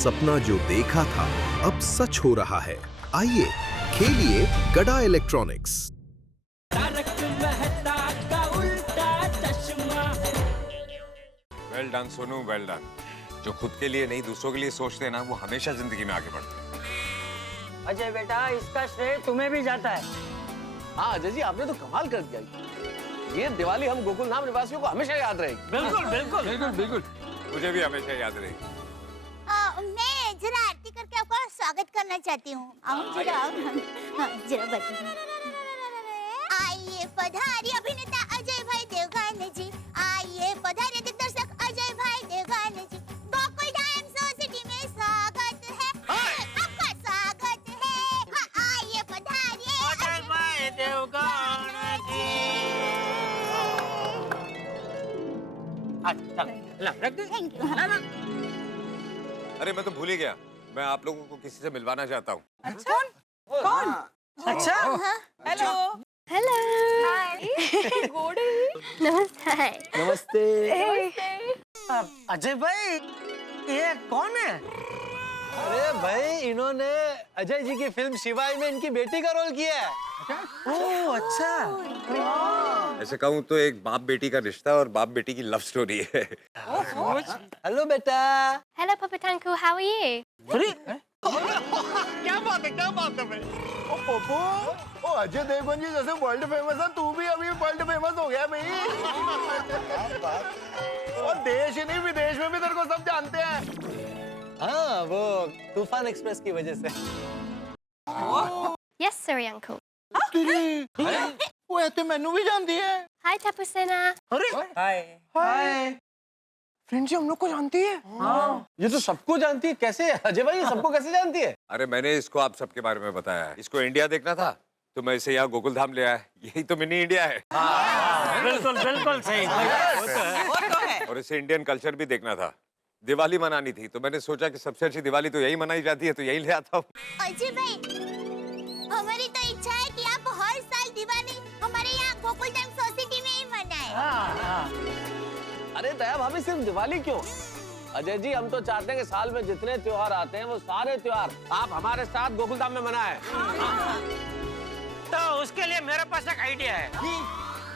सपना जो देखा था अब सच हो रहा है। आइए खेलिए गड़ा electronics. Well done Sonu, well done. जो खुद के लिए नहीं दूसरों के लिए सोचते हैं ना, वो हमेशा जिंदगी में आगे बढ़ते हैं। अजय बेटा, इसका श्रेय तुम्हें भी जाता है। हाँ अजय जी, आपने तो कमाल कर दिया। ये दिवाली हम गोकुल धाम निवासियों को हमेशा याद रहेगी। बिल्कुल बिल्कुल बिल्कुल बिल्कुल, मुझे भी हमेशा याद रहेगी। मैं जरा आरती करके आपका स्वागत करना चाहती हूँ। जरा जरा बताइए। आइए पधारिए अभिनेता अजय भाई देवगन जी, आइए पधारिए दिग्दर्शक अजय भाई देवगन जी। गोकुल धाम सोसाइटी में स्वागत है, आपका स्वागत है। आइए पधारिए अजय भाई देवगन जी। अच्छा, रख दे। Thank you. अरे मैं तो भूल ही गया, मैं आप लोगों को किसी से मिलवाना चाहता हूँ। अच्छा कौन? अच्छा हेलो हेलो नमस्ते। नमस्ते। अजय भाई, ये कौन है? अरे भाई, इन्होंने अजय जी की फिल्म शिवाय में इनकी बेटी का रोल किया है। ओह अच्छा। ऐसे कहूँ तो एक बाप बेटी का रिश्ता और बाप बेटी की लव स्टोरी है। हेलो बेटा। हेलो पापा टंकू, हाउ आर यू? क्या बात है भाई? ओ पप्पू, ओ अजय देवगन जी जैसे वर्ल्ड फेमस है, तू भी अभी वर्ल्ड फेमस हो गया भाई। और देश ही नहीं विदेश में भी तेरे को सब जानते हैं। हाँ, वो तूफान एक्सप्रेस की वजह से। Yes sir uncle. वो ऐसे मैनू भी जानती है। हाय तपसेना। हाय हाय। फ्रेंड जी हम लोग को जानती है। हाँ। ये तो सबको जानती है। कैसे अजय भाई, ये सबको कैसे जानती है? अरे मैंने इसको आप सबके बारे में बताया है। इसको इंडिया देखना था तो मैं इसे यहाँ गोकुल धाम ले आया। यही तो मिनी इंडिया है। बिल्कुल बिल्कुल सही। और इसे इंडियन कल्चर भी देखना था। दिवाली मनानी थी तो मैंने सोचा कि सबसे अच्छी दिवाली तो यही मनाई जाती है, तो यही ले आता हूँ। अजय भाई, हमारी तो इच्छा है कि आप हर साल दिवाली हमारे यहाँ गोकुल धाम सोसाइटी में ही मनाएं। अरे दया भाभी, सिर्फ दिवाली क्यों? अजय जी, हम तो चाहते हैं कि साल में जितने त्योहार आते हैं वो सारे त्योहार आप हमारे साथ गोकुल धाम में मनाएं। तो उसके लिए मेरे पास एक आइडिया है।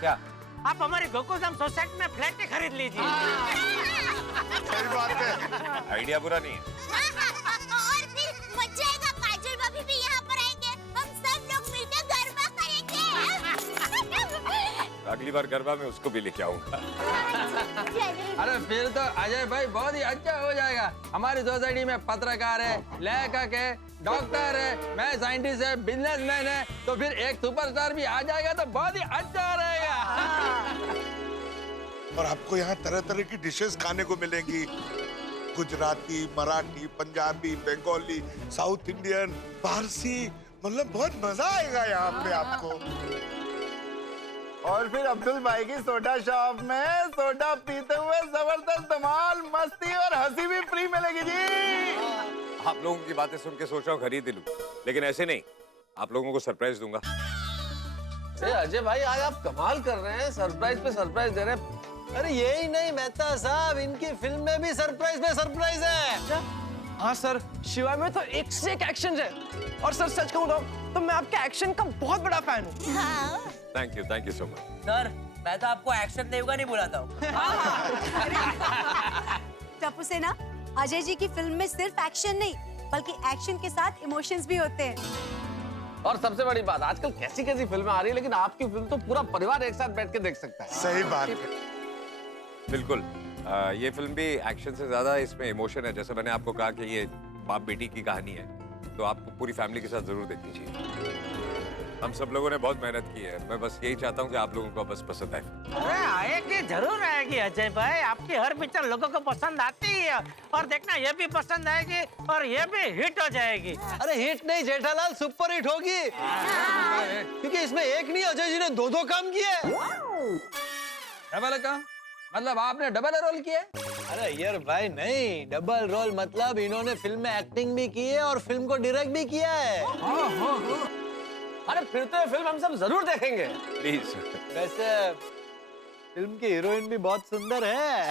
क्या? आप हमारी गोकुल धाम सोसाइटी में फ्लैट ही खरीद लीजिए। सही बात है। आइडिया बुरा नहीं है। और फिर मजा आएगा, काजल भाभी भी यहाँ पर आएंगे, हम सब लोग मिलकर गरबा करेंगे। अगली बार गरबा में उसको भी लेके आऊंगा। अरे फिर तो अजय भाई बहुत ही अच्छा हो जाएगा। हमारी सोसाइटी में पत्रकार है, लेखक है, डॉक्टर है, मैं साइंटिस्ट है, बिजनेसमैन है, तो फिर एक सुपरस्टार भी आ जाएगा तो बहुत ही अच्छा रहेगा। और आपको यहाँ तरह तरह की डिशेस खाने को मिलेंगी। गुजराती, मराठी, पंजाबी, बंगाली, साउथ इंडियन, पारसी, मतलब बहुत मजा आएगा यहाँ पे आपको। और फिर अब्दुल भाई की सोडा शॉप में सोडा पीते हुए जबरदस्त धमाल, मस्ती और हंसी भी फ्री मिलेगी जी। आप लोगों की बातें सुन के सोच रहा हूँ खरीद लूं, लेकिन ऐसे नहीं, आप लोगों को सरप्राइज दूंगा। अजय भाई, आज आप कमाल कर रहे हैं, सरप्राइज पे सरप्राइज दे रहे हैं। अरे यही नहीं मेहता साहब, इनकी फिल्म में भी सरप्राइज पे सरप्राइज है। हाँ सर, शिवा में तो एक से एक एक्शन है। और सर सच कहूँ तो मैं आपके एक्शन का बहुत बड़ा फैन हूँ। Thank you so much. Sir, मैं तो आपको एक्शन देवगा नहीं बुलाता हूँ। टप्पू सेना, अजय जी की फिल्म में सिर्फ एक्शन नहीं बल्कि एक्शन के साथ इमोशंस भी होते हैं। और सबसे बड़ी बात, आजकल कैसी कैसी फिल्में आ रही है, लेकिन आपकी फिल्म तो पूरा परिवार एक साथ बैठ के देख सकता है। सही बात है। बिल्कुल, ये फिल्म भी एक्शन से ज्यादा इसमें इमोशन है। जैसे मैंने आपको कहा कि ये बाप बेटी की कहानी है, तो आपको पूरी फैमिली के साथ जरूर देखनी चाहिए। हम सब लोगों ने बहुत मेहनत की है। मैं बस यही चाहता हूँ कि आप लोगों को बस पसंद आए। अरे आएगी, जरूर आएगी अजय भाई। आपकी हर पिक्चर लोगों को पसंद आती है, और देखना ये भी पसंद आएगी और ये भी हिट हो जाएगी। अरे हिट नहीं जेठालाल, सुपर हिट होगी। क्योंकि इसमें एक नहीं, अजय जी ने दो काम किए। डबल काम मतलब आपने डबल रोल किया? अरे यार भाई नहीं, डबल रोल मतलब इन्होंने फिल्म में एक्टिंग भी की है और फिल्म को डायरेक्ट भी किया है। अरे फिर तो ये फिल्म हम सब जरूर देखेंगे। प्लीज। वैसे फिल्म की हीरोइन भी बहुत सुंदर है।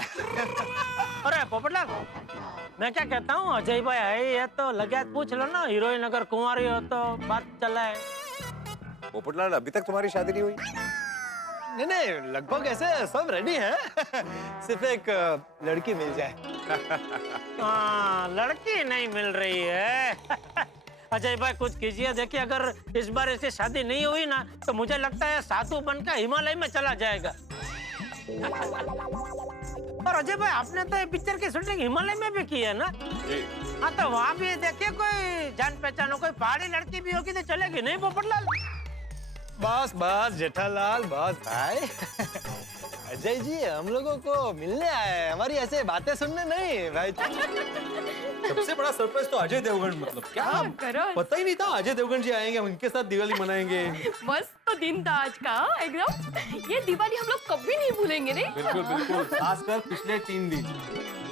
अरे पोपटलाल, मैं क्या कहता हूँ, अजय भाई है ये तो लगे पूछ लो ना, हीरोइन अगर कुंवारी हो तो बात चलाए। पोपटलाल, अभी तक तुम्हारी शादी नहीं हुई? नहीं नहीं, लगभग ऐसे सब रेडी है। सिर्फ एक लड़की मिल जाए। हाँ, लड़की नहीं मिल रही है। अजय भाई कुछ कीजिए, देखिए अगर इस बार इसकी शादी नहीं हुई ना तो मुझे लगता है साधु बनकर हिमालय में चला जाएगा। और अजय भाई आपने तो ये पिक्चर की शूटिंग हिमालय में भी की है ना? जी। हाँ, तो वहाँ भी देखिए कोई जान पहचानो कोई पहाड़ी लड़की भी होगी तो चलेगी नहीं पोपटलाल? बस बस जेठालाल, बस भाई। अजय जी हम लोगों को मिलने आए, हमारी ऐसे बातें सुनने नहीं भाई। सबसे बड़ा सरप्राइज तो अजय देवगन, मतलब क्या पता ही नहीं था अजय देवगन जी आएंगे, हम उनके साथ दिवाली मनाएंगे। मस्त तो दिन था आज का एकदम। ये दिवाली हम लोग कभी नहीं भूलेंगे नहीं। बिल्कुल बिल्कुल, खासकर पिछले 3 दिन।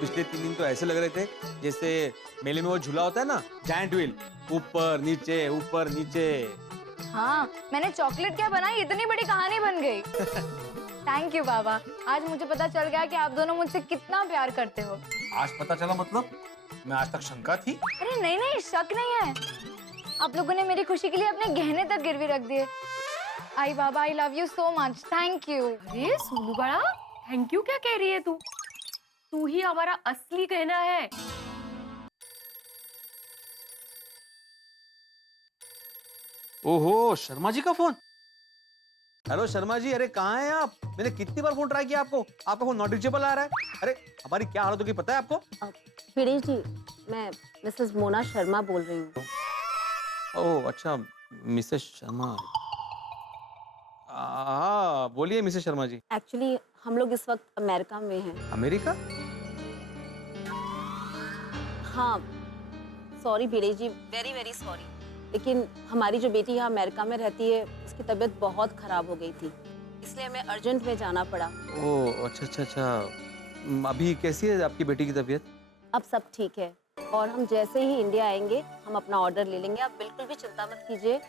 पिछले 3 दिन तो ऐसे लग रहे थे जैसे मेले में वो झूला होता है ना, जायंट व्हील, ऊपर नीचे ऊपर नीचे। हाँ, मैंने चॉकलेट क्या बनाई, इतनी बड़ी कहानी बन गई। थैंक यू बाबा, आज मुझे पता चल गया कि आप दोनों मुझसे कितना प्यार करते हो। आज पता चला? मतलब मैं आज तक शंका थी। अरे नहीं नहीं, शक नहीं है। आप लोगों ने मेरी खुशी के लिए अपने गहने तक गिरवी रख दिए। आई बाबा, I love you so much, thank you. अरे सोनू बड़ा, थैंक यू क्या कह रही है तू? तू ही हमारा असली गहना है। ओहो, शर्मा जी का फोन। हेलो शर्मा जी, अरे कहाँ हैं आप? मैंने कितनी बार फोन ट्राई किया आपको, आपका फोन नॉट रीचेबल आ रहा है। अरे हमारी क्या हालत होगी पता है आपको? भिड़े जी, मैं मिसेस मोना शर्मा बोल रही हूँ। ओह अच्छा, मिसेस शर्मा। हाँ बोलिए मिसेस शर्मा जी। एक्चुअली हम लोग इस वक्त अमेरिका में हैं। अमेरिका? हाँ सॉरी भिड़े जी, वेरी वेरी सॉरी, लेकिन हमारी जो बेटी यहाँ अमेरिका में रहती है उसकी तबीयत बहुत खराब हो गई थी, इसलिए हमें अर्जेंट में जाना पड़ा। ओह अच्छा अच्छा अच्छा, अभी कैसी है आपकी बेटी की तबीयत? अब सब ठीक है और हम जैसे ही इंडिया आएंगे हम अपना ऑर्डर ले लेंगे, आप बिल्कुल भी चिंता मत कीजिए।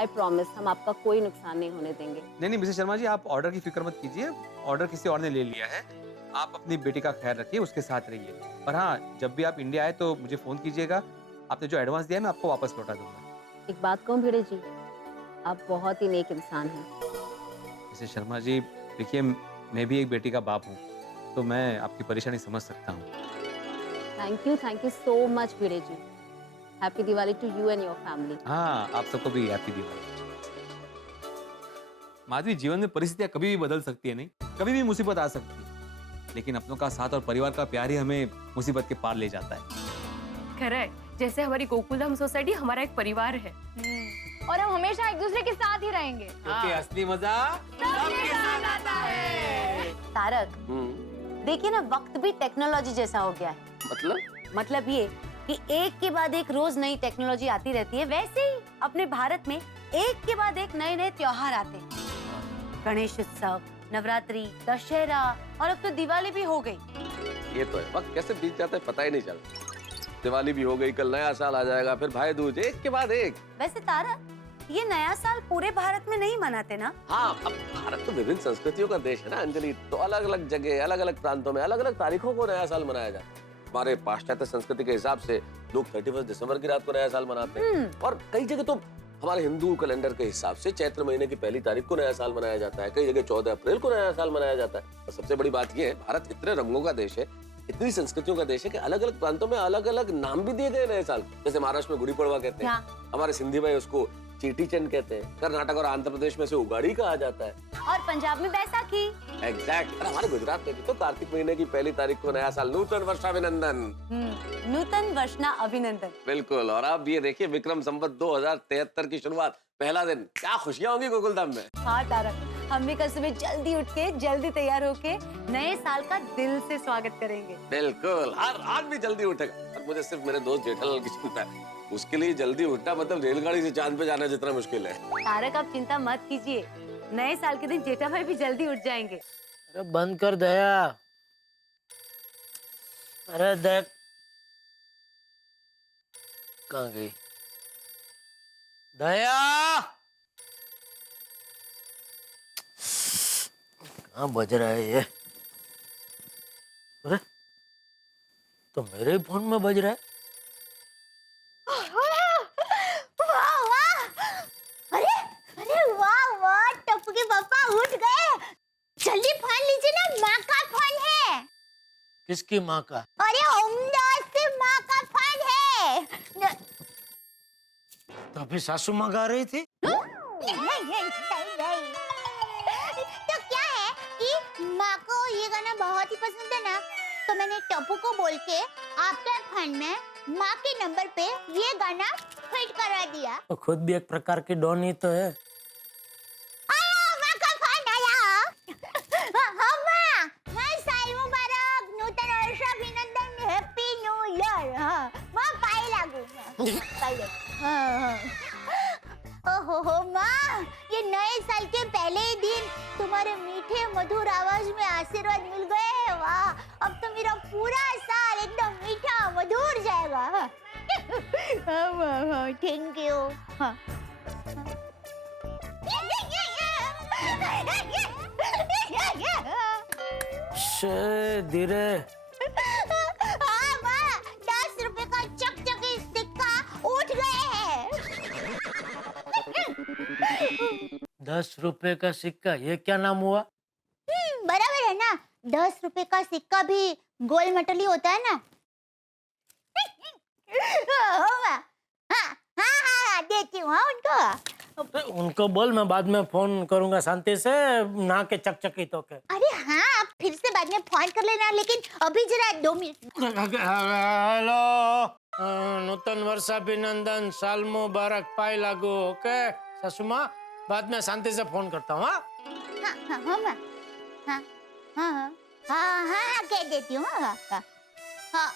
आई प्रॉमिस, हम आपका कोई नुकसान नहीं होने देंगे। नहीं नहीं मिसेस शर्मा जी, आप ऑर्डर की फिक्र मत कीजिए, ऑर्डर किसी और ने ले लिया है। आप अपनी बेटी का ख्याल रखिए, उसके साथ रहिए। और हाँ, जब भी आप इंडिया आए तो मुझे फोन कीजिएगा, आपने जो एडवांस दिया है मैं आपको वापस लौटा दूंगा। एक बात कहूँ भिड़े जी, आप बहुत ही नेक इंसान हैं। मिसेस शर्मा जी देखिए, मैं भी एक बेटी का बाप हूँ, तो मैं आपकी परेशानी समझ सकता हूँ। Thank you so much Bhide ji. Happy Diwali to you and your family. हाँ, आप सबको भी हैप्पी दिवाली। माधवी, जीवन में परिस्थितियां कभी भी बदल सकती है, नहीं कभी भी मुसीबत आ सकती है, लेकिन अपनों का साथ और परिवार का प्यार ही हमें मुसीबत के पार ले जाता है। करेक्ट, जैसे हमारी गोकुलधाम सोसाइटी हमारा एक परिवार है और हम हमेशा एक दूसरे के साथ ही रहेंगे, क्योंकि असली मजा सबके साथ आता है। तारक, देखिए ना, वक्त भी टेक्नोलॉजी जैसा हो गया है। मतलब ये कि एक के बाद एक रोज नई टेक्नोलॉजी आती रहती है, वैसे ही अपने भारत में एक के बाद एक नए नए त्योहार आते हैं। गणेश उत्सव, नवरात्रि, दशहरा और अब तो दिवाली भी हो गई। ये तो है, वक्त कैसे बीत जाता है पता ही नहीं चलता। दिवाली भी हो गई, कल नया साल आ जाएगा, फिर भाई दूज, एक के बाद एक। वैसे तारक, ये नया साल पूरे भारत में नहीं मनाते ना? हाँ, अब भारत तो विभिन्न संस्कृतियों का देश है ना अंजलि, तो अलग अलग जगह, अलग अलग प्रांतों में अलग अलग तारीखों को नया साल मनाया जाता है। हमारे पाश्चात्य संस्कृति के हिसाब से लोग 31 दिसंबर की रात को नया साल मनाते हैं, और कई जगह तो हमारे हिंदू कैलेंडर के हिसाब से चैत्र महीने की पहली तारीख को नया साल मनाया जाता है, कई जगह 14 अप्रैल को नया साल मनाया जाता है। और सबसे बड़ी बात यह है, भारत इतने रंगों का देश है, इतनी संस्कृतियों का देश है कि अलग अलग प्रांतों में अलग अलग नाम भी दिए गए नए साल। जैसे महाराष्ट्र में गुड़ी पड़वा कहते हैं, हमारे सिंधी भाई उसको चेटी चंद कहते हैं, कर्नाटक और आंध्र प्रदेश में से उगाड़ी कहा जाता है, और पंजाब में बैसाखी। एग्जैक्ट। और हमारे गुजरात में भी तो कार्तिक महीने की पहली तारीख को नया साल, नूतन वर्षाभिनंदन। नूतन वर्षना अभिनंदन। बिल्कुल। और अब ये देखिए, विक्रम संवत 2073 की शुरुआत, पहला दिन, क्या खुशियां होंगी गोकुलधाम में। हाँ तारक, हम भी कल सुबह जल्दी उठ के जल्दी तैयार होके नए साल का दिल से स्वागत करेंगे। बिल्कुल, हर आज भी जल्दी उठेगा। और मुझे सिर्फ मेरे दोस्त जेठालाल की चिंता है, उसके लिए जल्दी उठना मतलब रेलगाड़ी से चांद पे जाना जितना मुश्किल है। तारक, आप चिंता मत कीजिए, नए साल के दिन जेठा भाई भी जल्दी उठ जाएंगे। अरे बंद कर दया। अरे देख, कहाँ गई दया? कहाँ बज रहा है ये? अरे तो मेरे ही फोन में बज रहा है। वाह वाह, अरे अरे वाह वाह, टप्पू के पापा उठ गए। जल्दी फोन लीजिए ना, माँ का फोन है। किसकी माँ का? अरे अहमदाबाद से माँ का फोन है। तो अभी सासू माँ गा रही थी। नहीं, तो क्या है कि माँ को ये गाना बहुत ही पसंद है ना, तो मैंने टप्पू को बोल के आपके फोन में माँ के नंबर पे ये गाना फिट करा दिया। तो खुद भी एक प्रकार की डॉन ही तो है। आया, माँ का फोन आया। हाँ माँ, मैं साल मुबारक, नूतन वर्ष अभिनंदन, हैप्पी न्यू ईयर। हाँ माँ, पाए लागू पाए। हाँ ओहो माँ, ये नए साल के पहले ही दिन तुम्हारे मीठे मधुर आवाज में आशीर्वाद मिल गए हैं। वाह, अब तो मेरा पूरा साल एकदम मीठा मधुर जाएगा। हाँ, थैंक यू। हाँ धीरे। हाँ माँ, 10 रुपए का चकचकी सिक्का उठ गए हैं। 10 रुपए का सिक्का, ये क्या नाम हुआ? बराबर है ना, 10 रुपए का सिक्का भी गोल मटोली होता है ना। हाँ हाँ हाँ, देती हूँ उनको बोल, मैं बाद में फोन करूंगा शांति से, ना के चकचकी तो के। अरे हाँ, आप फिर से बाद में फोन कर लेना, लेकिन अभी जरा 2 मिनट। हेलो, नूतन वर्षाभिनंदन, साल मुबारक, पाए लागू। ओके सासू माँ, बाद में शांति से फोन करता हूँ। हाँ हाँ हाँ हाँ हाँ हाँ हाँ हाँ, कह देती हूँ। हाँ हाँ हाँ।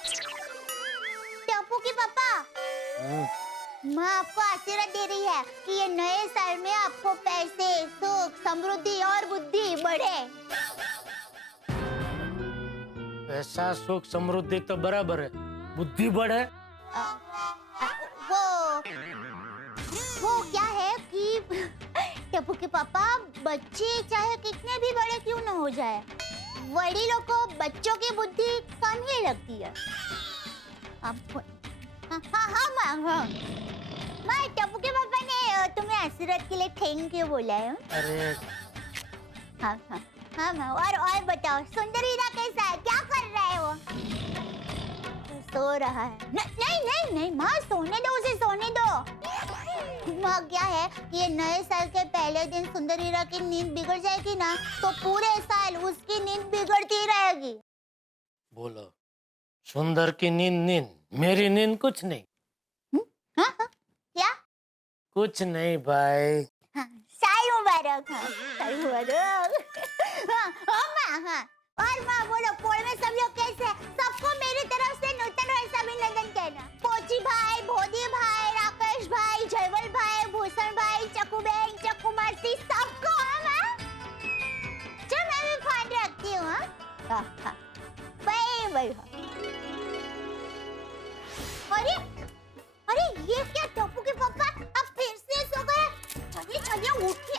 टप्पू के पापा, माँ आपको आशीर्वाद दे रही है कि ये नए साल में आपको पैसे, सुख, समृद्धि और बुद्धि बढ़े। पैसा, सुख, समृद्धि तो बराबर है, बुद्धि बढ़े। वो क्या है कि टप्पू के पापा, बच्चे चाहे कितने भी बड़े क्यों न हो जाए, वडीलों को बच्चों की बुद्धि कम ही लगती है। अब हाँ माँ, टप्पू के पापा ने तुम्हें आशीर्वाद के लिए थैंक यू बोला है। अरे हाँ हाँ हाँ माँ, और बताओ, सुंदर हीरा कैसा है, क्या कर रहा है वो? सो रहा है। नहीं माँ, सोने दो उसे, सोने दो। माँ क्या है, ये नए साल के पहले दिन सुंदर हीरा की नींद बिगड़ जाएगी ना, तो पूरे साल उसकी नींद बिगड़ती रहेगी। बोलो, सुंदर की नींद, मेरी नींद कुछ नहीं। हाँ क्या? कुछ नहीं भाई। हाँ, साल मुबारक। हाँ, साल मुबारक। हाँ माँ, हाँ। और माँ बोलो, पोल में सब लोग कैसे हैं? सबको मेरी तरफ से नूतन वर्ष अभिनंदन कहना। पोची भाई, भोदी भाई, राकेश भाई, जयवल भाई, भूषण भाई, चकू बहन, चकू मासी, सबको। हाँ माँ, चल मैं भी फोन रखती हूँ। हाँ हाँ, बाय। अरे ये क्या, टप्पू के पापा अब फिर से सो गए? चलिए उठिए।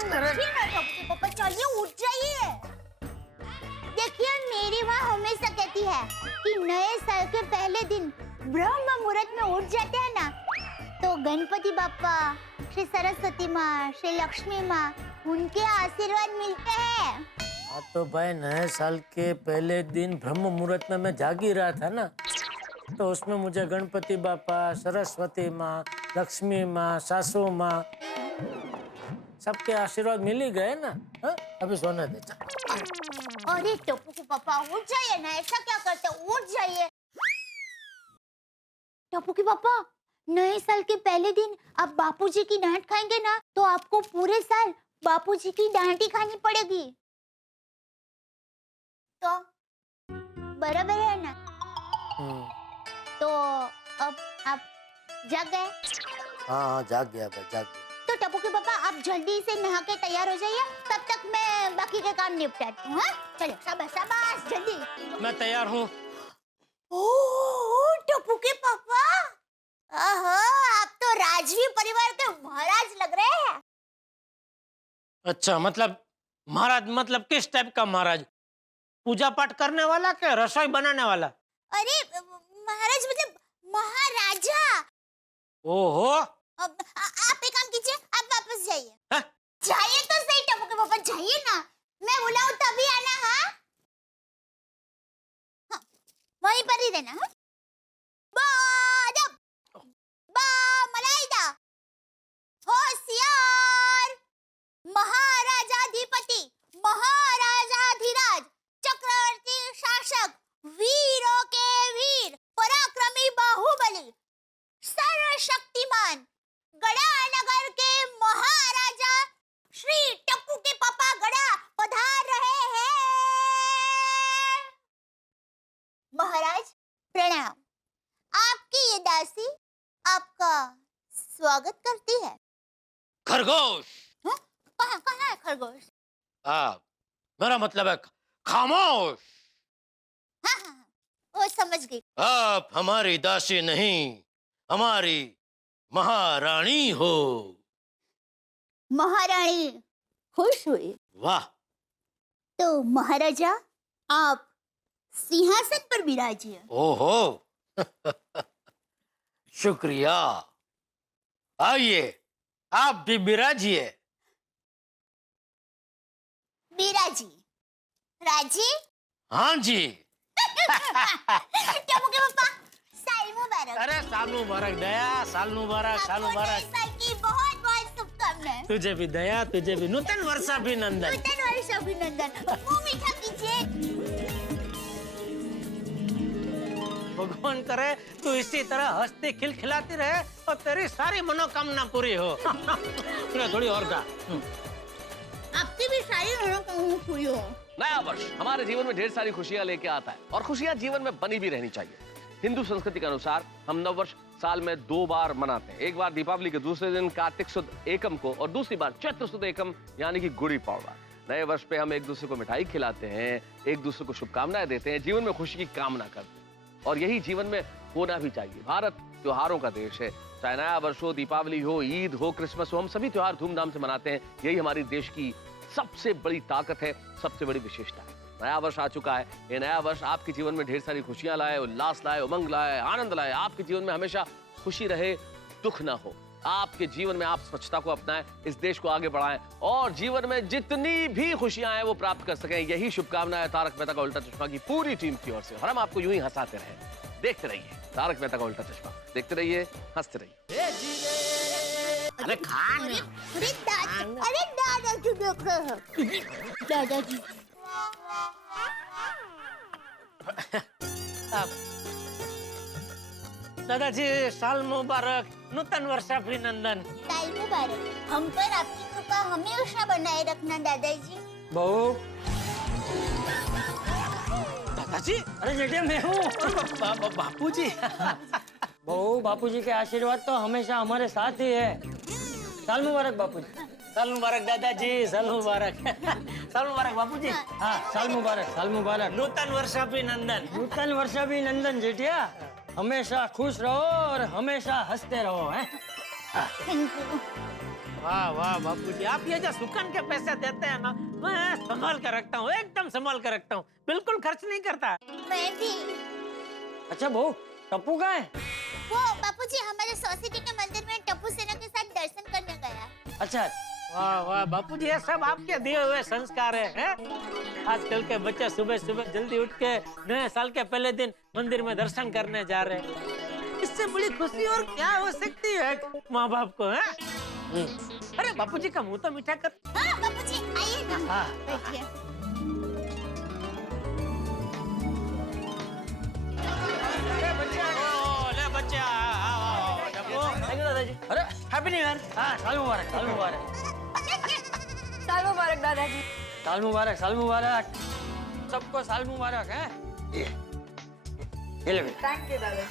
टप्पू के पापा चलिए, उठ जाइए। देखिए, मेरी माँ हमेशा कहती है कि नए साल के पहले दिन ब्रह्म मुहूर्त में उठ जाते हैं ना, तो गणपति बाप्पा, श्री सरस्वती माँ, श्री लक्ष्मी माँ, उनके आशीर्वाद मिलते हैं। हाँ तो भाई, नए साल के पहले दिन ब्रह्म मुहूर्त में मैं जाग ही रहा था ना, तो उसमें मुझे गणपति बापा, सरस्वती माँ, लक्ष्मी माँ, सासू माँ, सबके आशीर्वाद मिल ही गए ना। हा? अभी सोने दे। अरे टप्पू के पापा, उठ जाइए ना, ऐसा क्या करते, उठ जाइए। टप्पू के पापा, नए साल के पहले दिन आप बापूजी की डांट खाएंगे ना, तो आपको पूरे साल बापूजी की डांट ही खानी पड़ेगी। तो बराबर है ना? तो अब आप जाग गए? हाँ, जाग गया भाई, जाग गया। तो टप्पू के पापा, आप जल्दी से नहा के तैयार हो जाइए, तब तक मैं बाकी के काम निपटाती हूँ। चलो, शाबाश जल्दी। मैं तैयार हूँ। ओह टप्पू के पापा, आप तो राजवी परिवार के महाराज लग रहे हैं। अच्छा, मतलब महाराज, मतलब किस टाइप का महाराज? पूजा पाठ करने वाला क्या, रसोई बनाने वाला? अरे महाराज मतलब महाराजा। ओहो, आप एक काम कीजिए, आप वापस जाइए। हाँ? जाइए तो सही टप्पू के पापा, जाइए ना, मैं बुलाऊं तभी आना। हाँ हाँ, वहीं पर ही रहना। हाँ? मलाइदा, होशियार, महाराजाधिपति, महाराजाधिराज, चक्रवर्ती शासक, वीरों के वीर, पराक्रमी बाहुबली, सर्वशक्तिमान, गड़ा नगर के महाराजा श्री टप्पू के पापा गड़ा पधार रहे हैं। महाराज प्रणाम। आपकी ये दासी आपका स्वागत करती है। खरगोश। कहाँ है खरगोश? मेरा मतलब है खामोश। हाँ हाँ हाँ, वो समझ गई। आप हमारी दासी नहीं, हमारी महारानी हो। महारानी खुश हुई। वाह। तो महाराजा आप सिंहासन पर विराजिए। ओहो शुक्रिया। आइए, आप भी विराजिए। विराजी राजी। हाँ जी। टप्पू के पापा साल मुबारक। अरे साल मुबारक दया, साल मुबारक, साल मुबारक। साल की बहुत बहुत शुभकामनाएं। तुझे भी दया, तुझे भी नूतन वर्षाभिनंदन। नूतन वर्षाभिनंदन। मुंह मीठा कीजिए। भगवान करे तू इसी तरह हंसती खिलखिलाती रहे और तेरी सारी मनोकामना पूरी हो। थोड़ी और का। आपकी भी सारी मनोकामना पूरी हो। नया वर्ष हमारे जीवन में ढेर सारी खुशियां लेके आता है और खुशियां जीवन में बनी भी रहनी चाहिए। हिंदू संस्कृति के अनुसार हम नववर्ष साल में 2 बार मनाते हैं। एक बार दीपावली के दूसरे दिन कार्तिक सुद एकम को और दूसरी बार चैत्र सुद एकम यानी कि गुड़ी पड़वा। नए वर्ष पे हम एक दूसरे को मिठाई खिलाते हैं, एक दूसरे को शुभकामनाएं देते हैं, जीवन में खुशी की कामना करते हैं और यही जीवन में होना भी चाहिए। भारत त्योहारों का देश है, चाहे नया वर्ष हो, दीपावली हो, ईद हो, क्रिसमस हो, हम सभी त्योहार धूमधाम से मनाते हैं। यही हमारी देश की सबसे बड़ी ताकत है, सबसे बड़ी विशेषता है। नया वर्ष आ चुका है, ये नया वर्ष आपके जीवन में ढेर सारी खुशियां लाए, उल्लास लाए, उमंग लाए, आनंद लाए। आपके जीवन में हमेशा खुशी रहे, दुख ना हो। आपके जीवन में आप स्वच्छता को अपनाएं, इस देश को आगे बढ़ाएं और जीवन में जितनी भी खुशियां हैं वो प्राप्त कर सकें। यही शुभकामनाएं तारक मेहता का उल्टा चश्मा की पूरी टीम की ओर से। और हम आपको यूं ही हंसाते रहें। देखते रहिए तारक मेहता का उल्टा चश्मा, देखते रहिए, हंसते रहिए। अरे खान। अरे दादाजी देखो, दादाजी। दादाजी साल मुबारक, नूतन वर्षाभिनंदन। साल मुबारक। हम पर आपकी कृपा हमेशा बनाए रखना दादाजी। बहू। दादाजी, अरे जेठे मैं हूँ। बापूजी। बहू, बापूजी के आशीर्वाद तो हमेशा हमारे साथ ही है। साल मुबारक बापूजी। साल मुबारक दादाजी, साल मुबारक। साल मुबारक बापूजी। हाँ, साल मुबारक, साल मुबारक। नूतन वर्षाभिनंदन। नूतन वर्षाभिनंदन जेठिया। हमेशा खुश रहो और हमेशा हंसते रहो। हैं? वाह वाह बापूजी, आप ये जो सुकन के पैसे देते हैं ना, मैं संभाल कर रखता हूँ, एकदम संभाल कर रखता हूँ, बिल्कुल खर्च नहीं करता। मैं भी। अच्छा बहू, टप्पू कहाँ है? वो बापूजी हमारे सोसाइटी के मंदिर में टप्पू सेना के साथ दर्शन करने गया। अच्छा। वाह वाह बापूजी, ये सब आपके दिए हुए संस्कार है? आजकल के बच्चे सुबह सुबह जल्दी उठ के नए साल के पहले दिन मंदिर में दर्शन करने जा रहे हैं। इससे बड़ी खुशी और क्या हो सकती है माँ बाप को? है अरे बापूजी का मुंह तो मीठा कर। हाँ बापूजी आइए ना। हाँ। बैठिए। अरे हैप्पी न्यू ईयर। हाँ, साल मुबारक, साल मुबारक। साल मुबारक दादाजी। साल मुबारक, साल मुबारक। सबको साल मुबारक है। ये ले बेटा। थैंक यू दादा।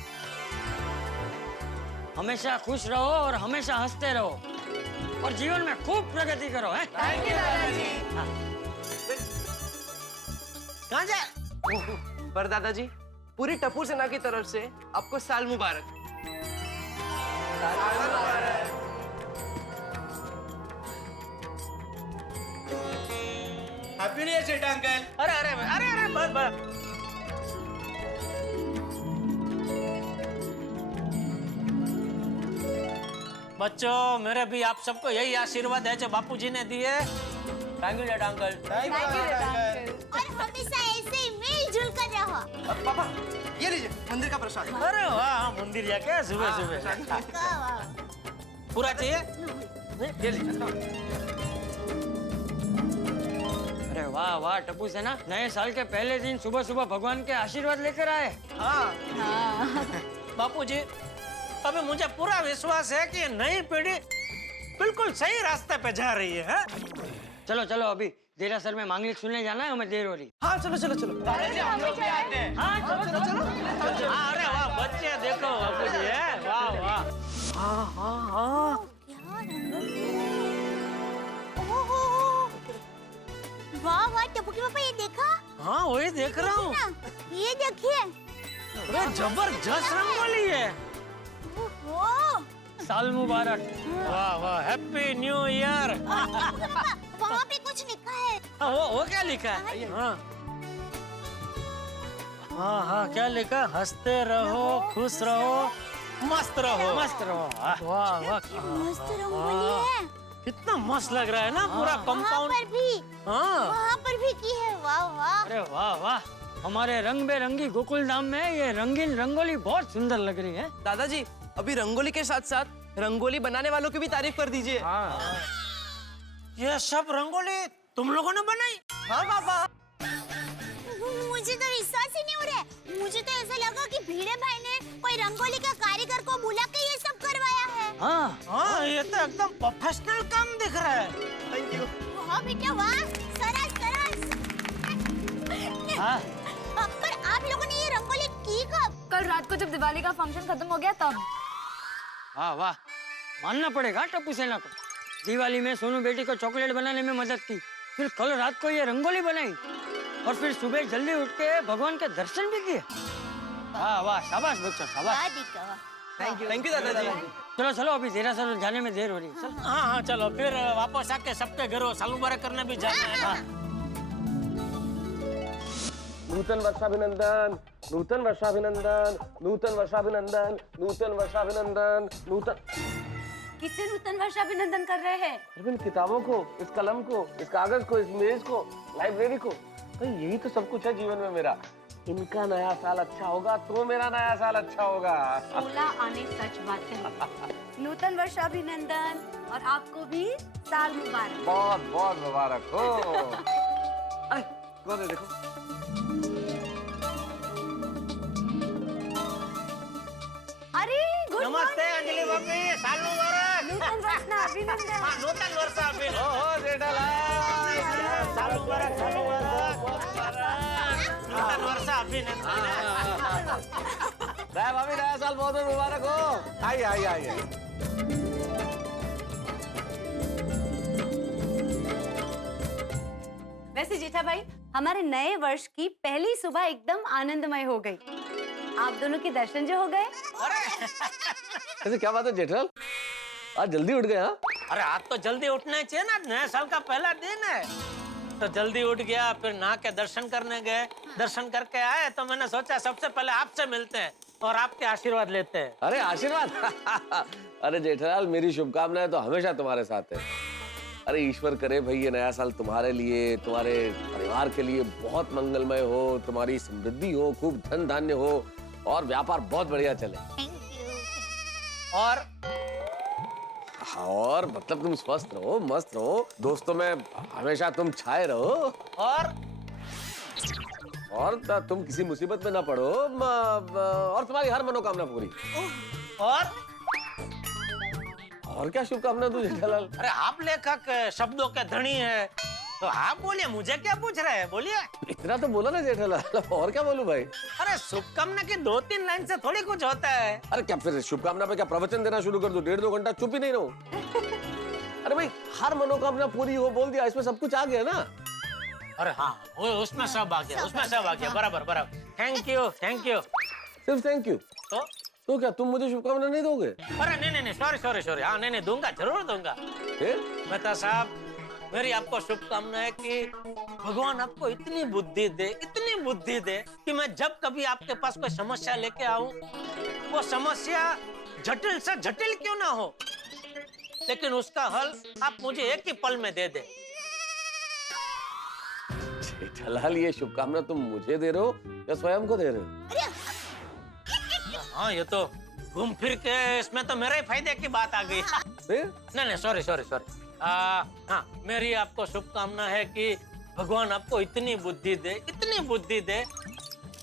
हमेशा खुश रहो और हमेशा हंसते रहो और जीवन में खूब प्रगति करो। हैं? थैंक यू दादाजी। कहाँ जा? पर दादाजी, पूरी टप्पू सेना की तरफ से आपको साल मुबारक। हैप्पी न्यू ईयर सेठ अंकल। अरे अरे अरे अरे बस बस। बच्चों मेरे भी आप सबको यही आशीर्वाद है जो बापूजी ने दिए। Thank you dad uncle. और हमेशा ऐसे ही मिलजुल कर रहो। पापा ये लीजिए मंदिर का प्रसाद। अरे वाह, मंदिर जाके सुबह सुबह पूरा चाहिए। ये लीजिए। अरे वाह वाह टप्पू सेना, नए साल के पहले दिन सुबह सुबह भगवान के आशीर्वाद लेकर आए। हाँ बापूजी, अभी मुझे पूरा विश्वास है कि नई पीढ़ी बिल्कुल सही रास्ते पे जा रही है। चलो चलो अभी देरासर में मांगलिक सुनने जाना है, हमें देर हो रही। हाँ चलो चलो चलो। हम लोग भी आते हैं। हाँ चलो चलो। अरे वाह बच्चे देखो बापूजी है, वाह वाह। हाँ हाँ हाँ। वाह वाह टप्पू के पापा, ये देखा? हाँ वही देख रहा हूँ। ये देखिए। अरे जबरदस्त रंगोली है। ओहो। साल मुबारक। वाह वाह, हैप्पी न्यू ईयर। वहाँ पे कुछ लिखा है। वो क्या लिखा है? हाँ हाँ हाँ, क्या लिखा? हंसते रहो, खुश रहो, मस्त रहो। मस्त रहो। वाह वाह, मस्त रंगोली है। कितना मस्त लग रहा है ना पूरा कंपाउंड। वहाँ पर भी। हाँ वहाँ पर भी की है। वाह वाह। अरे वाह वाह, हमारे रंग बेरंगी गोकुल धाम में ये रंगीन रंगोली बहुत सुंदर लग रही है। दादाजी अभी रंगोली के साथ साथ रंगोली बनाने वालों की भी तारीफ कर दीजिए। ये सब रंगोली तुम लोगों ने बनाई? हाँ पापा। मुझे तो विश्वास ही नहीं हो रहा है। मुझे तो ऐसा लगा कि भिड़े भाई ने कोई रंगोली का कारीगर को बुला के ये सब करवाया है। हाँ हाँ, ये तो एकदम प्रोफेशनल काम दिख रहा है। Thank you. वाह बेटा वाह, सरस सरस। हाँ। पर आप लोगों ने ये रंगोली की कब? कल रात को जब दिवाली का फंक्शन खत्म हो गया तब। वाह वाह, मानना पड़ेगा टप्पू सेना को। दिवाली में सोनू बेटी को चॉकलेट बनाने में मदद की, फिर कल रात को ये रंगोली बनाई और फिर सुबह जल्दी उठ के भगवान के दर्शन भी किए। वाह वाह, शाबाश बच्चों शाबाश। थैंक यू दादाजी। चलो चलो अभी देरासर जाने में देर हो रही है। चल। हाँ हाँ चलो, फिर वापस आके सबके घरों साल मुबारक करने भी जाना है ना। नूतन वर्षाभिनंदन, नूतन वर्षाभिनंदन, नूतन वर्षाभिनंदन, नूतन वर्षाभिनंदन, नूतन। किससे नूतन वर्षाभिनंदन कर रहे हैं? इन किताबों को, इस कलम को, इस कागज को, इस मेज को, लाइब्रेरी को। भाई यही तो सब कुछ है जीवन में मेरा। इनका नया साल अच्छा होगा तो मेरा नया साल अच्छा होगा। 16 आने सच बात है। नूतन वर्षाभिनंदन और आपको भी साल मुबारक। बहुत बहुत मुबारक हो। अरे कौन है देखो। अरे गुड नमस्ते अंजलि भाभी, साल मुबारक। नूतन वर्षाभिनंदन। हाँ, नूतन वर्षाभिनंदन। ओहो जेठालाल, साल मुबारक, साल मुबारक, नूतन वर्षाभिनंदन। भाभी नया साल बहुत बहुत मुबारक हो। आइए आइए आइए। वैसे जेठा भाई, हमारे नए वर्ष की पहली सुबह एकदम आनंदमय हो गई। आप दोनों के दर्शन जो हो गए। ऐसे क्या बात है जेठालाल, आज जल्दी उठ गए? हाँ अरे आज तो जल्दी उठना चाहिए ना, नए साल का पहला दिन है। तो जल्दी उठ गया, फिर नहा के दर्शन करने गए। दर्शन करके आए तो मैंने सोचा सबसे पहले आपसे मिलते हैं और आपके आशीर्वाद लेते हैं। अरे आशीर्वाद। अरे जेठालाल, मेरी शुभकामनाएं तो हमेशा तुम्हारे साथ है। अरे ईश्वर करे भाई ये नया साल तुम्हारे लिए, तुम्हारे परिवार के लिए बहुत मंगलमय हो, तुम्हारी समृद्धि हो, खूब धन धान्य हो और व्यापार बहुत बढ़िया चले। और मतलब तुम स्वस्थ रहो, मस्त रहो, दोस्तों में हमेशा तुम छाए रहो और तुम किसी मुसीबत में ना पड़ो और तुम्हारी हर मनोकामना पूरी। और क्या शुभकामना तू जेठालाल? अरे आप लेखक शब्दों के धनी है, तो आप बोलिए, मुझे क्या पूछ रहे हैं, बोलिए। इतना तो बोला ना जेठालाल, और क्या बोलूं भाई? अरे शुभकामना की 2-3 लाइन से थोड़ी कुछ होता है। अरे क्या फिर शुभकामना पे क्या प्रवचन देना शुरू कर दूं? 1.5-2 घंटा चुप ही नहीं रहूं? अरे भाई हर मनोकामना पूरी हो बोल दिया, इसमें सब कुछ आ गया ना। अरे हाँ, वो उसमें सब आ गया, उसमें सब आ गया, बराबर बराबर। Thank you, thank you. सिर्फ थैंक यू? तो क्या तुम मुझे शुभकामना नहीं दोगे? अरे नहीं, सॉरी। हाँ नहीं, दूंगा, जरूर दूंगा। मेहता साहब, मेरी आपको शुभकामना है कि भगवान आपको इतनी बुद्धि दे कि मैं जब कभी आपके पास कोई समस्या लेके आऊं, वो समस्या जटिल से जटिल क्यों ना हो, लेकिन उसका हल आप मुझे एक ही पल में दे दे। जेठालाल, ये शुभकामना तुम मुझे दे रहे हो या स्वयं को दे रहे हो? हाँ, ये तो घूम फिर के इसमें तो मेरे ही फायदे की बात आ गई। नहीं, सॉरी। हाँ, मेरी आपको शुभकामना है कि भगवान आपको इतनी बुद्धि दे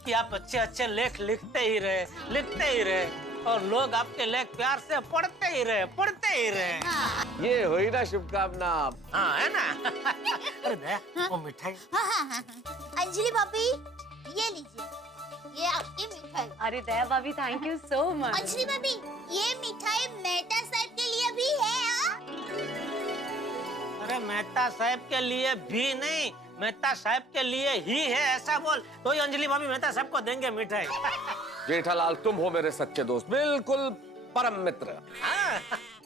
कि आप अच्छे लेख लिखते ही रहे और लोग आपके लेख प्यार से पढ़ते ही रहे। ये हुई ना शुभकामना। हाँ, है ना? अरे दया, वो मिठाई। हाँ। अंजलि भाभी, ये लीजिए, ये आपकी मिठाई। अरे दया भाभी, thank you so much. Anjali भाभी, ये मिठाई मेहता साहब के लिए भी है। अरे मेहता साहब के लिए भी नहीं, मेहता साहब के लिए ही है, ऐसा बोल तो ही अंजलि भाभी मेहता साहब को देंगे मिठाई। जेठालाल, तुम हो मेरे सच्चे दोस्त, बिल्कुल परम मित्र।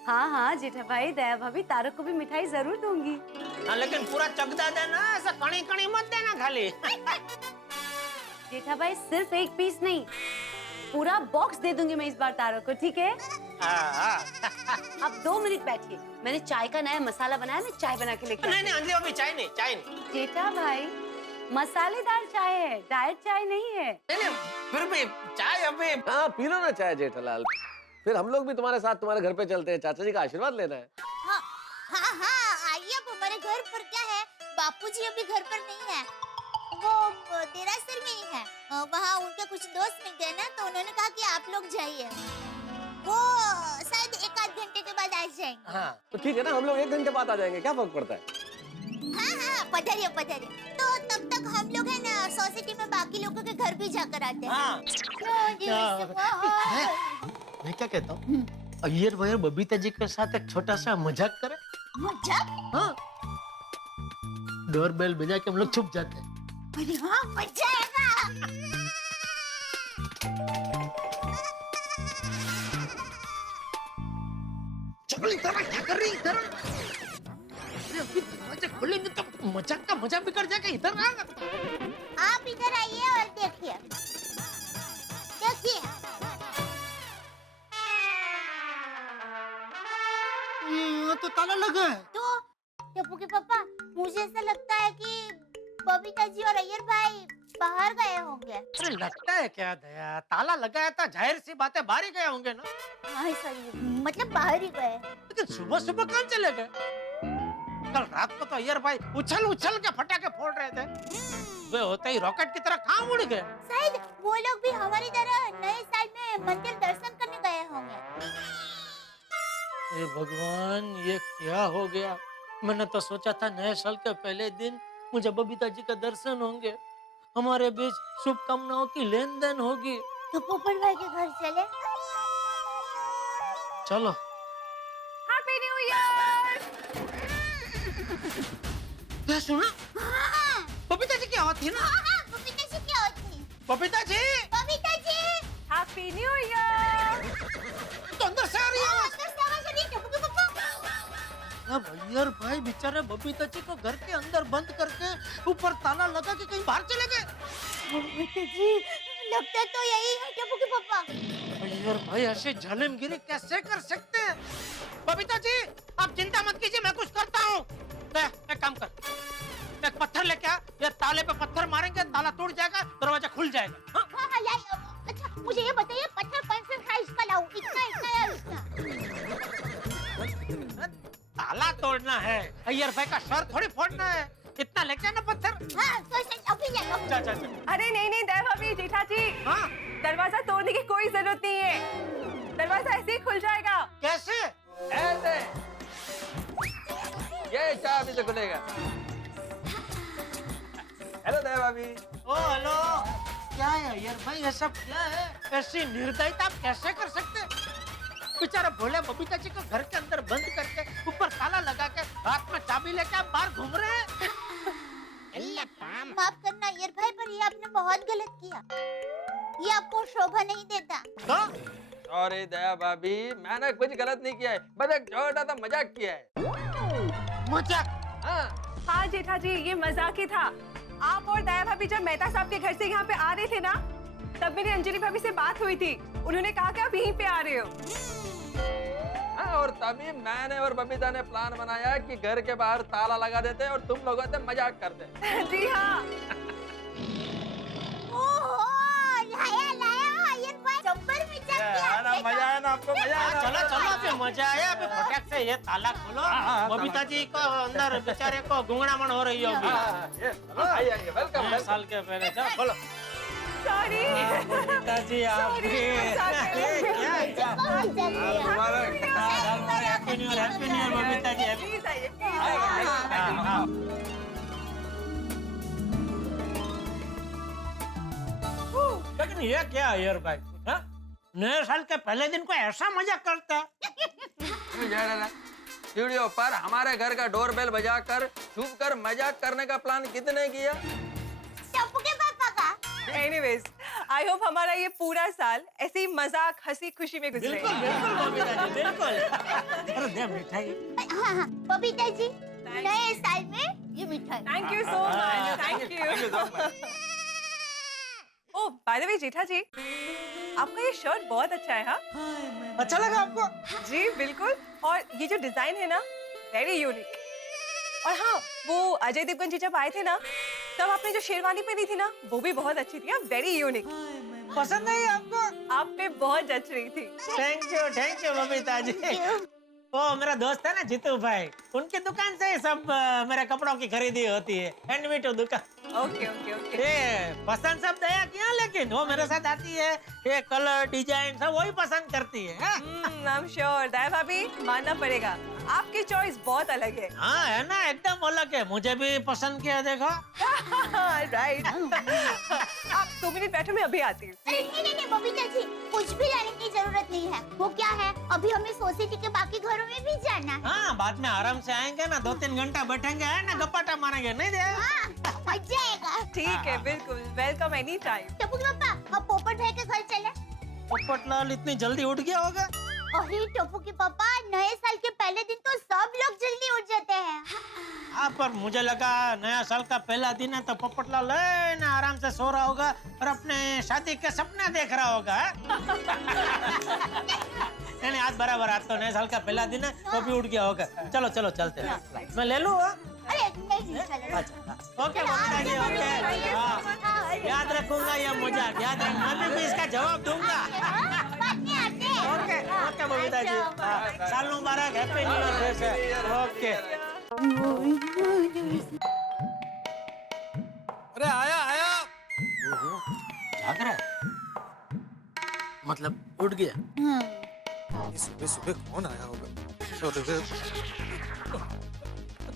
हाँ जेठा भाई, दया भाभी तारक को भी मिठाई जरूर दूंगी। हाँ, लेकिन पूरा चकदा देना, ऐसा कणी मत देना खाली। जेठा भाई, सिर्फ एक पीस नहीं, पूरा बॉक्स दे दूंगी मैं इस बार तारक को, ठीक है? आप 2 मिनट बैठिए, मैंने चाय का नया मसाला बनाया, मैं चाय बना के लेके नहीं अंजलि भाभी, चाय नहीं। जेठा भाई, मसालेदार चाय है, डाइट चाय नहीं है। नहीं, फिर भी चाय अभी। हाँ, पी लो ना चाय जेठालाल, फिर हम लोग भी तुम्हारे साथ तुम्हारे घर पे चलते हैं, चाचा जी का आशीर्वाद लेना है। हाँ, आइए अब हमारे घर पर। क्या है, बापूजी अभी घर पर नहीं है, वो देरासर में ही है। वहाँ उनके कुछ दोस्त मिल गए ना, तो उन्होंने कहा कि आप लोग जाइए, वो शायद 1-8 घंटे के बाद आ जाएंगे। हाँ, तो ठीक है ना, हम लोग 1 घंटे बाद आ जाएंगे, क्या फर्क पड़ता है? हाँ, पधारिए। तो तब तक हम लोग है ना सोसाइटी में बाकी लोगों के घर भी जाकर आते हैं। हाँ। मैं क्या कहता हूँ, अय्यर भैया बबीता जी के साथ एक छोटा सा मजाक करें। मजाक? हाँ, डोरबेल बजा के हम लोग छुप जाते हैं। अरे हाँ, मजा आएगा। चल इधर, क्या कर रही इधर? अरे अभी दरवाजा खोलेंगे तो मजाक का मजा बिगड़ जाएगा। इधर आ। आप इधर आइए और देखिए। तो ताला लगा है। तो टप्पू के पापा, मुझे ऐसा लगता है कि बबीता जी और अय्यर भाई बाहर गए होंगे। अरे लगता है क्या दया, ताला लगाया था, जाहिर सी बात है बाहर ही गए होंगे ना। हाँ सही, मतलब बाहर ही गए। लेकिन सुबह कहाँ चले गए? कल रात को तो अय्यर भाई उछल के फटाके फोड़ रहे थे, वे होते ही रॉकेट की तरह कहाँ उड़ गए? शायद वो लोग भी हमारी तरह नए साल में मंदिर दर्शन करने गए होंगे। हे भगवान, ये क्या हो गया? मैंने तो सोचा था नए साल के पहले दिन मुझे बबीता जी का दर्शन होंगे, हमारे बीच शुभकामनाओं की लेन देन होगी। तो पोपट भाई के घर चले। चलो। Happy new year. क्या सुना? बबीता जी की आवाज थी ना? बबीता जी की आवाज थी। Babita ji, happy new year. तो अंदर से आ रही है आवाज। अब अय्यर भाई बेचारे बबीता जी को घर के अंदर बंद करके ऊपर ताला लगा के कहीं बाहर चले गए। बबीता जी, लगता तो यही है टप्पू के पापा। अय्यर भाई ऐसे जालिमगिरी कैसे कर सकते हैं? बबीता जी, आप चिंता मत कीजिए, मैं कुछ करता हूँ। एक काम कर, एक पत्थर लेके आ, ये ताले पे पत्थर मारेंगे, ताला टूट जाएगा, दरवाजा खुल जाएगा। हाँ, अच्छा मुझे ये बताइए, पत्थर कौन से साइज का लाऊं? इतना या इतना? ताला तोड़ना है, अय्यर भाई का सर थोड़ी फोड़ना है। इतना लेके आना पत्थर। हाँ, तो अभी ले लो। जा। अरे नहीं दया भाभी, जेठा जी, हाँ, दरवाजा तोड़ने की कोई जरूरत नहीं है, दरवाजा ऐसे ही खुल जाएगा। कैसे? ऐसे, ये चाबी से खुलेगा। हेलो दया भाभी। ओ हेलो, क्या है अय्यर भाई, ये सब क्या है? ऐसी निर्दयता आप कैसे कर सकते? बेचारा भोले बबीता जी को घर के अंदर बंद करके ऊपर ताला लगा के हाथ में चाबी लेके आप बाहर घूम रहे हैं। माफ करना अय्यर भाई, पर ये आपने बहुत गलत किया, ये आपको शोभा नहीं देता। सॉरी दया भाभी, मैंने कुछ गलत नहीं किया है, बस एक छोटा सा मजाक किया है। मजाक? हाँ जेठा जी, ये मजाक ही था। आप और दया भाभी जब मेहता साहब के घर से यहाँ पे आ रहे थे ना, तब मेरी अंजलि भाभी से बात हुई थी, उन्होंने कहा कि आप यहीं पे आ रहे हो। हाँ, और भाभी, मैंने और बबीता ने प्लान बनाया कि घर के बाहर ताला लगा देते और तुम लोगों से मजाक करते। जी हाँ। ओहो, लाया लाया आयन भाई जब्बर मजाक किया। मजा आया ना आपको? मजा आया ना? चलो चलो अभी मजा आया। अभी फटाक से ये ताला खोलो। बबीता जी को अंदर बेचारे को गुंगड़ामण हो रही है अभी। आइए, वेलकम। साल के पहले चलो खोलो। सॉरी। बबीता जी आप भी क्या happy new year Babita ji. Please आइए। लेकिन ये क्या है यार भाई? हाँ? नए साल के पहले दिन को ऐसा मजाक करता है? स्टूडियो पर हमारे घर का डोरबेल बजाकर छुप कर मजाक करने का प्लान कितने किया? टप्पू के पापा का। एनीवेज, आई होप हमारा ये पूरा साल ऐसे ही मजाक हंसी खुशी में गुजरे। बिल्कुल बिल्कुल बबीता जी बिल्कुल। अरे दे मिठाई। हाँ हाँ बबीता जी, नए साल में ये मिठाई। Thank you so much. Thank you. Oh by the way Jetha ji, आपका ये शर्ट बहुत अच्छा है। हाँ अच्छा लगा आपको? जी बिल्कुल। और ये जो डिजाइन है ना, वेरी यूनिक। और हाँ, वो अजय देवगन जी जब आए थे ना, तब आपने जो शेरवानी पहनी थी ना, वो भी बहुत अच्छी थी। Very unique. पसंद आई आपको? आप पे बहुत जच रही थी। Thank you Babita ji. वो मेरा दोस्त है ना जीतू भाई, उनकी दुकान से सब मेरे कपड़ों की खरीदी होती है। हैंडमेड दुकान। Okay okay okay. ये पसंद सब दया किया, लेकिन वो मेरे साथ आती है, ये कलर डिजाइन सब वही पसंद करती है। आई एम श्योर दया भाभी, मानना पड़ेगा आपकी चॉइस बहुत अलग है। हाँ है ना, एकदम अलग है। मुझे भी पसंद किया देखो। राइट। आप 2 मिनट बैठो, मैं अभी आती हूँ। अरे नहीं बबीता जी, कुछ भी लाने की जरूरत नहीं है। वो क्या है, अभी हमें सोसाइटी के बाकी घरों में भी जाना है। हाँ बाद में आराम से आएंगे ना, 2-3 घंटा बैठेंगे है ना, गप्पा मारेंगे नहीं दे। हाँ, मजा आएगा। ठीक है, बिल्कुल वेलकम एनी टाइम। टप्पू के पापा, अब पोपट भाई के घर चले। पोपटलाल इतनी जल्दी उठ गया होगा? अरे टप्पू के पापा, नए साल के पहले दिन तो सब लोग जल्दी उठ जाते हैं। हाँ पर मुझे लगा नया साल का पहला दिन है तो पोपटलाल ना आराम से सो रहा होगा और अपने शादी के सपने देख रहा होगा। नहीं आज बराबर, आज तो नए साल का पहला दिन है, वो भी उठ गया होगा। चलो चलो चलते हैं। मैं ले लूँ? अरे नहीं चलो। अच्छा ओके बबीता जी ओके। हाँ, याद रखूंगा ये मजाक, याद रखूंगा। मैं भी इसका जवाब दूंगा। Okay okay Babita ji. हाँ, साल मुबारक, हैप्पी न्यू ईयर फिर से। ओके। अरे आया आया। जाग रहा है? मतलब उठ गया? सुबह सुबह कौन आया होगा?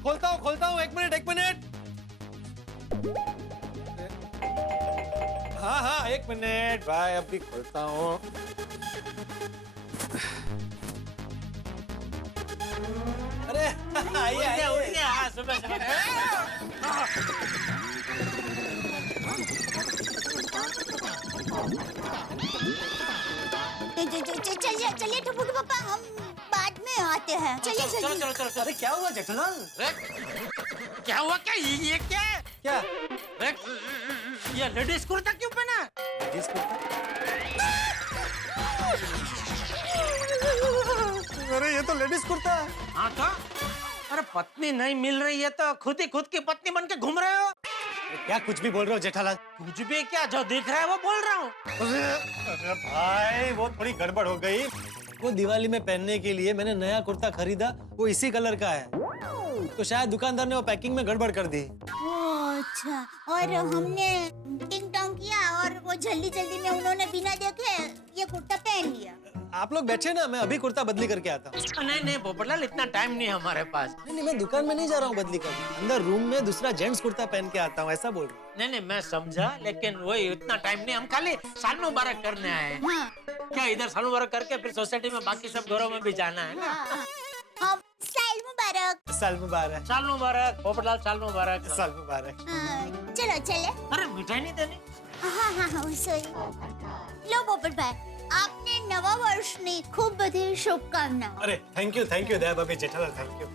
खोलता हूँ 1 मिनट। हाँ 1 मिनट भाई, अभी खोलता हूँ। अरे आइए उठ गया। हाँ सुबह चलिए टप्पू के पापा, हम बाद में आते हैं। चलिए चलो चलो चलो। अरे क्या हुआ जेठलाल? क्या हुआ? क्या ये क्या? ये लेडीज कुर्ता क्यों पहना? लेडीज कुर्ता? अरे ये तो लेडीज कुर्ता है। हाँ तो? अरे पत्नी नहीं मिल रही है तो खुद की पत्नी बन के घूम रहे हो? क्या कुछ भी बोल रहे हो जेठालाल? कुछ भी क्या, जो दिख रहा है वो बोल रहा हूँ। अरे भाई वो थोड़ी गड़बड़ हो गई। वो दिवाली में पहनने के लिए मैंने नया कुर्ता खरीदा, वो इसी कलर का है, तो शायद दुकानदार ने वो पैकिंग में गड़बड़ कर दी। अच्छा, और हमने टिंग टोंग किया और वो जल्दी में उन्होंने बिना देखे ये कुर्ता पहन लिया। आप लोग बैठे ना, मैं अभी कुर्ता बदली करके आता हूँ। नहीं पोपटलाल, इतना टाइम नहीं है हमारे पास। नहीं मैं दुकान में नहीं जा रहा हूँ बदली करने, अंदर रूम में दूसरा जेंट्स कुर्ता पहन के आता हूँ, ऐसा बोल रहा हूँ। नहीं मैं समझा, लेकिन वही इतना टाइम नहीं, हम खाली साल मुबारक करने आए हैं। हाँ। क्या इधर साल मुबारक करके फिर सोसाइटी में बाकी सब घरों में भी जाना है ना? हाँ। साल मुबारक। साल मुबारक। साल मुबारक पोपटलाल, साल मुबारक। साल मुबारक। चलो चले। अरे मिठाई नहीं देनी? हाँ सॉरी। लो पोपट भाई, आपने नवा वर्षની ખૂબ બધી શુભકામનાઓ। अरे थैंक यू दया भाभी, जेठालाल थैंक यू।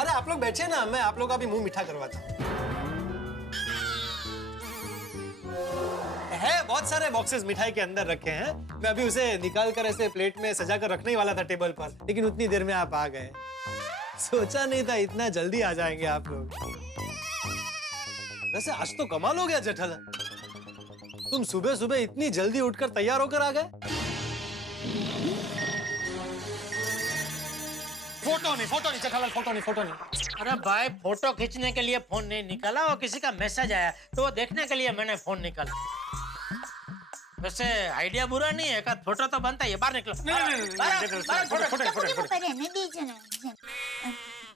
अरे आप लोग बैठे ना, मैं आप लोग का भी मुंह मीठा करवाता हूँ। है बहुत बहुत सारे बॉक्सेस मिठाई के अंदर रखे हैं। मैं अभी उसे निकाल कर ऐसे प्लेट में सजा कर रखने ही वाला था टेबल पर, लेकिन उतनी देर में आप आ गए। सोचा नहीं था इतना जल्दी आ जाएंगे आप लोग। वैसे आज तो कमाल हो गया जेठालाल, तुम सुबह सुबह इतनी जल्दी उठकर तैयार होकर आ गए। फोटो नहीं जेठालाल, फोटो नहीं। अरे भाई, फोटो खींचने के लिए फोन नहीं निकाला, वो किसी का मैसेज आया तो वो देखने के लिए मैंने फोन निकाला। वैसे आइडिया बुरा नहीं है, एक फोटो तो बनता है। बाहर निकलो।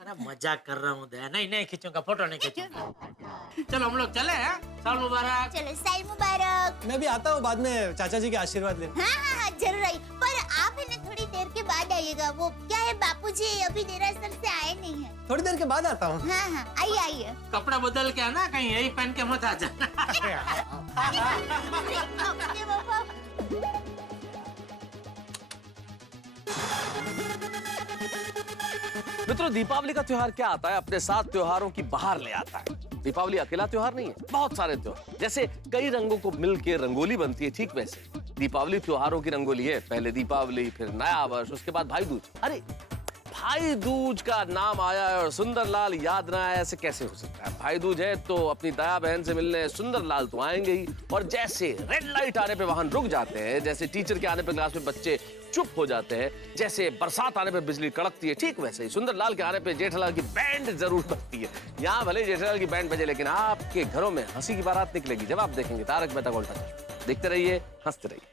अरे मजाक कर रहा हूँ दया, नहीं खींचूंगा, फोटो नहीं खींचूंगा। चलो हम लोग चले हैं। साल मुबारक। चलो साल मुबारक। मैं भी आता हूँ बाद में चाचा जी के आशीर्वाद लेने। हाँ, जरूर आई, पर आप है ना थोड़ी देर के बाद आइएगा। वो क्या है, बापूजी अभी देरासर से आए नहीं है। थोड़ी देर के बाद आता हूँ। हाँ, आइए। कपड़ा बदल के आना, कहीं यही पहन के मत आ जाना। मित्रों, दीपावली का त्योहार क्या आता है, अपने साथ त्योहारों की बाहर ले आता है। दीपावली अकेला त्योहार नहीं है, बहुत सारे त्योहार, जैसे कई रंगों को मिलके रंगोली बनती है, ठीक वैसे दीपावली त्योहारों की रंगोली है। पहले दीपावली, फिर नया वर्ष, उसके बाद भाई दूज। अरे भाई दूज का नाम आया और सुंदरलाल याद ना आया, ऐसे कैसे हो सकता है? भाई दूज है तो अपनी दया बहन से मिलने सुंदरलाल तो आएंगे ही, और जैसे रेड लाइट आने पे वाहन रुक जाते हैं, जैसे टीचर के आने पे क्लास में बच्चे चुप हो जाते हैं, जैसे बरसात आने पे बिजली कड़कती है, ठीक वैसे ही सुंदरलाल के आने पे जेठालाल की बैंड जरूर बजती है। यहाँ भले जेठालाल की बैंड बजे, लेकिन आपके घरों में हंसी की बारात निकलेगी जब आप देखेंगे तारक मेहता का उल्टा चश्मा। देखते रहिए, हंसते रहिए।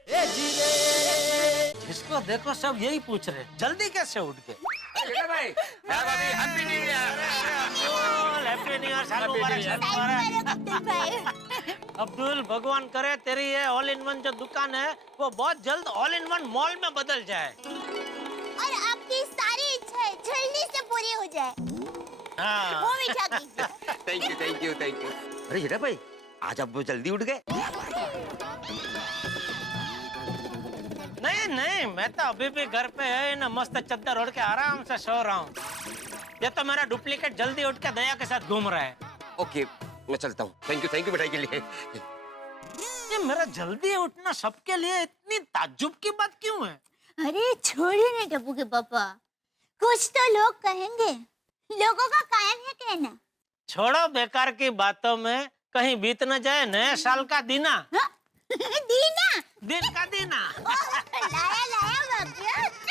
जिसको देखो सब यही पूछ रहे, जल्दी कैसे उठ गए? हैप्पी न्यू ईयर, साल मुबारक। अब्दुल, भगवान करे तेरी ये ऑल इन वन जो दुकान है वो बहुत जल्द ऑल इन वन मॉल में बदल जाए, और आपकी सारी इच्छाएं जल्दी से पूरी हो जाए। हाँ। वो मीठा कीजिए। Thank you. अरे जेठा भाई, आज आप जल्दी उठ गए? नहीं, मैं तो अभी भी घर पे है ना, मस्त चद्दर ओढ़ के आराम से सो रहा हूँ। ये तो मेरा डुप्लीकेट जल्दी उठ के दया के साथ घूम रहा है। ओके, मैं चलता हूँ। थैंक यू मिठाई के लिए। ये मेरा जल्दी उठना सबके लिए इतनी ताज्जुब की बात क्यों है? अरे छोड़िए ना टप्पू के पापा, कुछ तो लोग कहेंगे, लोगों का कायम है कहना। छोड़ो बेकार की बातों में, कहीं बीत न जाए नए साल का दीना। दिन का दीना। लाया बाबू।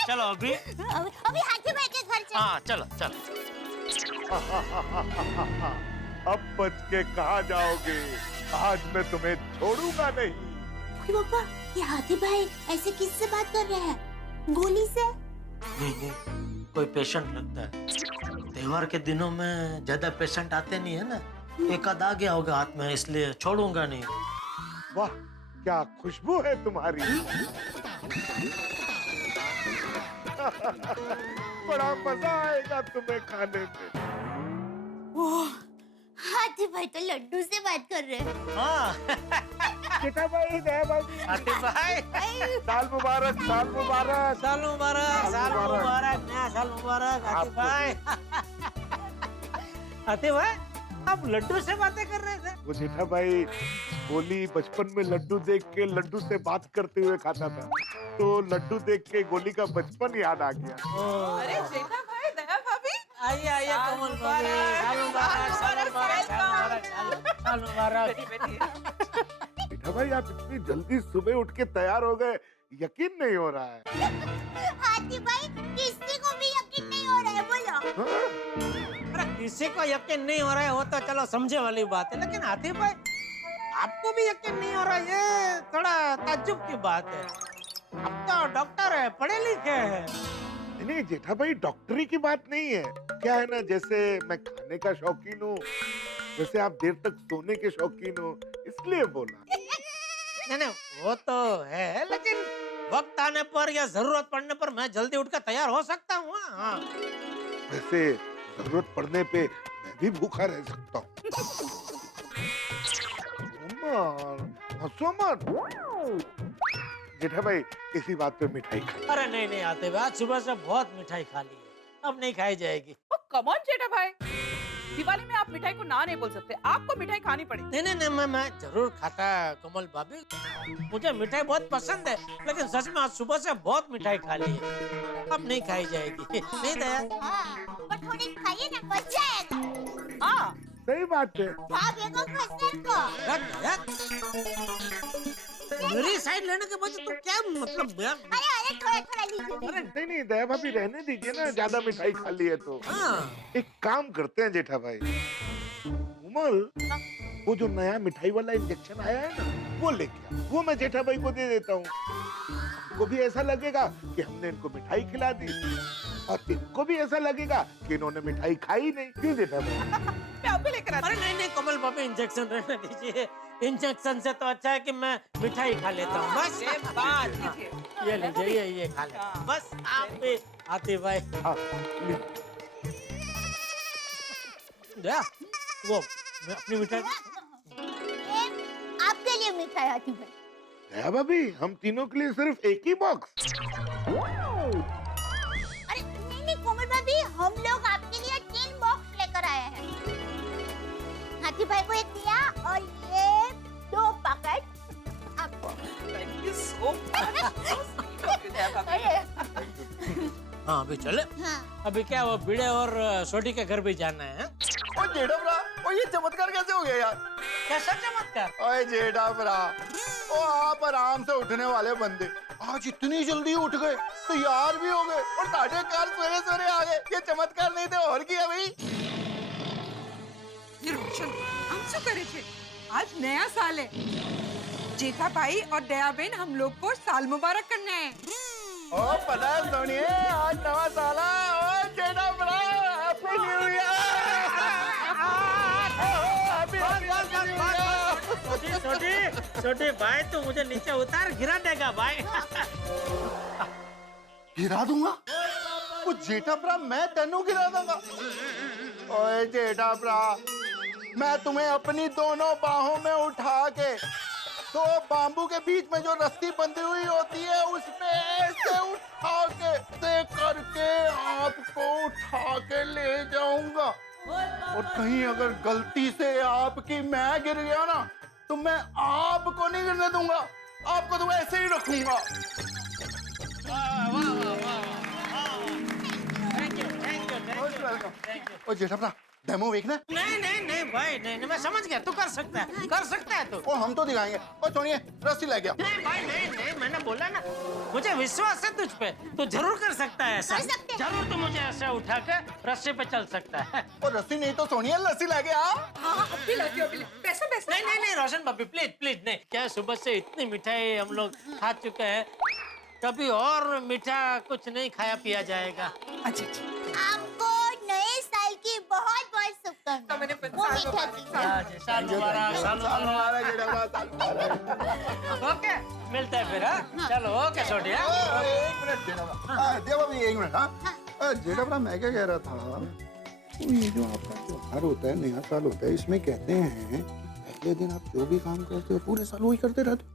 चलो अभी हाथी भाई के घर चलो। हाँ चलो। अब बच के कहाँ जाओगे? आज मैं तुम्हें छोड़ूंगा नहीं। पापा, ये हाथी भाई ऐसे किससे बात कर रहे हैं? गोली से? नहीं, कोई पेशेंट लगता है। त्योहार के दिनों में ज्यादा पेशेंट आते नहीं है ना, एक आध आ गया होगा हाथ में, इसलिए छोड़ूंगा नहीं। वाह, क्या खुशबू है तुम्हारी। बड़ा मजा आएगा तुम्हें खाने में। ओह, हाथी भाई तो लड्डू से बात कर रहे हैं। हाँ। जेठा भाई, दया भाई, हाथी भाई, साल मुबारक, साल मुबारक। साल मुबारक, साल मुबारक, नया साल मुबारक हाथी भाई। हाथी भाई, आप लड्डू से बातें कर रहे थे? वो जेठा भाई गोली बचपन में लड्डू देख के लड्डू से बात करते हुए खाता था, तो लड्डू देख के गोली का बचपन याद आ गया। अरे जेठा भाई, दया भाभी, आइए कमल भाभी, साल मुबारक, साल मुबारक, साल मुबारक। जेठा भाई, आप इतनी जल्दी सुबह उठ के तैयार हो गए, यकीन नहीं हो रहा है। हाथी भाई, किसी को भी यकीन नहीं हो रहा है, बोलो। अरे किसी को यकीन नहीं हो रहा है वो तो चलो समझे वाली बात है, लेकिन हाथी भाई आपको भी यकीन नहीं हो रहा है, ये थोड़ा ताज्जुब की बात है। आप तो डॉक्टर है, पढ़े लिखे हैं। नहीं जेठा भाई, डॉक्टरी की बात नहीं है। क्या है ना, जैसे मैं खाने का शौकीन हूँ, जैसे आप देर तक सोने के शौकीन हो, इसलिए बोला। नहीं, वो तो है, लेकिन वक्त आने पर या जरूरत पड़ने पर मैं जल्दी उठकर तैयार हो सकता हूँ। हाँ। वैसे जरूरत पड़ने पे मैं भी भूखा रह सकता हूँ। हंसो मत। जेठा भाई, इसी बात पे मिठाई खाई। अरे नहीं आते भाई, आज सुबह से बहुत मिठाई खा ली है, अब नहीं खाई जाएगी। कम ऑन जेठा भाई, दिवाली में आप मिठाई को ना नहीं बोल सकते, आपको मिठाई खानी पड़ेगी। नहीं, मैं जरूर खाता कमल भाभी। मुझे मिठाई बहुत पसंद है, लेकिन सच में आज सुबह से बहुत मिठाई खा ली है। अब नहीं खाई जाएगी। नहीं दया। हाँ, पर थोड़ी खाइए ना, बच जाएगा। हाँ सही बात है। भाभी को खसने को। मेरी साइड लेने के बजाय तुम क्या मतलब यार? अरे थोड़ा लीजिए। अरे नहीं दया भाभी रहने दीजिए ना, ज्यादा मिठाई खा ली है तो। हाँ। एक काम करते हैं जेठा भाई, उमल वो जो नया मिठाई वाला इंजेक्शन आया है ना, वो लेके आओ, वो मैं जेठा भाई को दे देता हूँ। हमको भी ऐसा लगेगा कि हमने इनको मिठाई खिला दी, और इनको भी ऐसा लगेगा कि इन्होंने मिठाई खाई नहीं। क्यों जेठा भाई? मैं अभी लेकर आती हूँ। अरे नहीं कमल भाभी, इंजेक्शन रहने दीजिए। इंजेक्शन से तो अच्छा है कि मैं मिठाई खा लेता हूँ। बस ये लीजिए, ये खा ले। बस आप भी आते भाई। दया, वो मैं अपनी मिठाई। आपके लिए मिठाई आती है। दया भाभी, हम तीनों के लिए सिर्फ एक ही बॉक्स। अरे नहीं कोमल भाभी, हम लोग आपके लिए 3 बॉक्स लेकर आए हैं। हाथी भाई को एक दिया और ये 2 पैकेट आपको। Thank you so much. हाँ अभी चले। हाँ। अभी क्या वो भिड़े और सोटी के घर भी जाना है? ओ जेठा भरा, ओ ये चमत्कार कैसे हो गया यार? कैसा चमत्कार? ओए जेठा भरा, ओ आप आराम से उठने वाले बंदे आज इतनी जल्दी उठ गए, तैयार भी हो गए और साढ़े 4 सवेरे आ गए। ये चमत्कार नहीं थे और क्या भाई? ये रोशन, हम શું કરે છે? आज नया साल है। जेठा भाई और दया बहन हम लोग को साल मुबारक करना है। ओ पता है सोनिए, आज नवा साल है। ओ जेठा भरा, हैप्पी न्यू ईयर। छोटी भाई तू मुझे नीचे उतार, गिरा देगा भाई। गिरा दूंगा? वो जेठा भरा मैं तेनू गिरा दूंगा? ओए जेठा भरा, मैं तुम्हें अपनी दोनों बाहों में उठा के तो बाम्बू के बीच में जो रस्सी बंधी हुई होती है उसमें ऐसे उठा के से करके आपको उठा के ले जाऊंगा, और कहीं अगर गलती से आपकी मैं गिर गया ना तो मैं आपको नहीं गिरने दूंगा, आपको तो ऐसे ही रखूंगा। ओ जेठा भरा, डेमो देखना? नहीं भाई, नहीं मैं समझ गया। तू कर सकता है तू। ओ हम तो दिखाएंगे। ओ सोनिए, रस्सी ले गया। नहीं भाई, नहीं मैंने बोला ना, मुझे विश्वास है तुझ पे। तू जरूर कर सकता है ऐसा। जरूर तू मुझे ऐसे उठा के रस्सी पे चल सकता है। और रस्सी नहीं तो सोनिया लस्सी ले गया। अभी लाती हूँ, अभी पैसा। नहीं रोशन भाभी, प्लीज नहीं। क्या सुबह से इतनी मिठाई हम लोग खा चुके हैं, कभी और मीठा कुछ नहीं खाया पिया जाएगा। अच्छा। आपको नए साल की बहुत शुभकामनाएं। साल मुबारक। ओके, मिलते हैं फिर। चलो ओके छोटी। एक मिनट जेठा भरा, देवा भी एक मिनट। हाँ जेठा भरा, मैं क्या कह रहा था, ये जो आपका त्योहार होता है, नया साल होता है, इसमें कहते हैं कि पहले दिन आप जो भी काम करते हो पूरे साल वही करते रहते हो।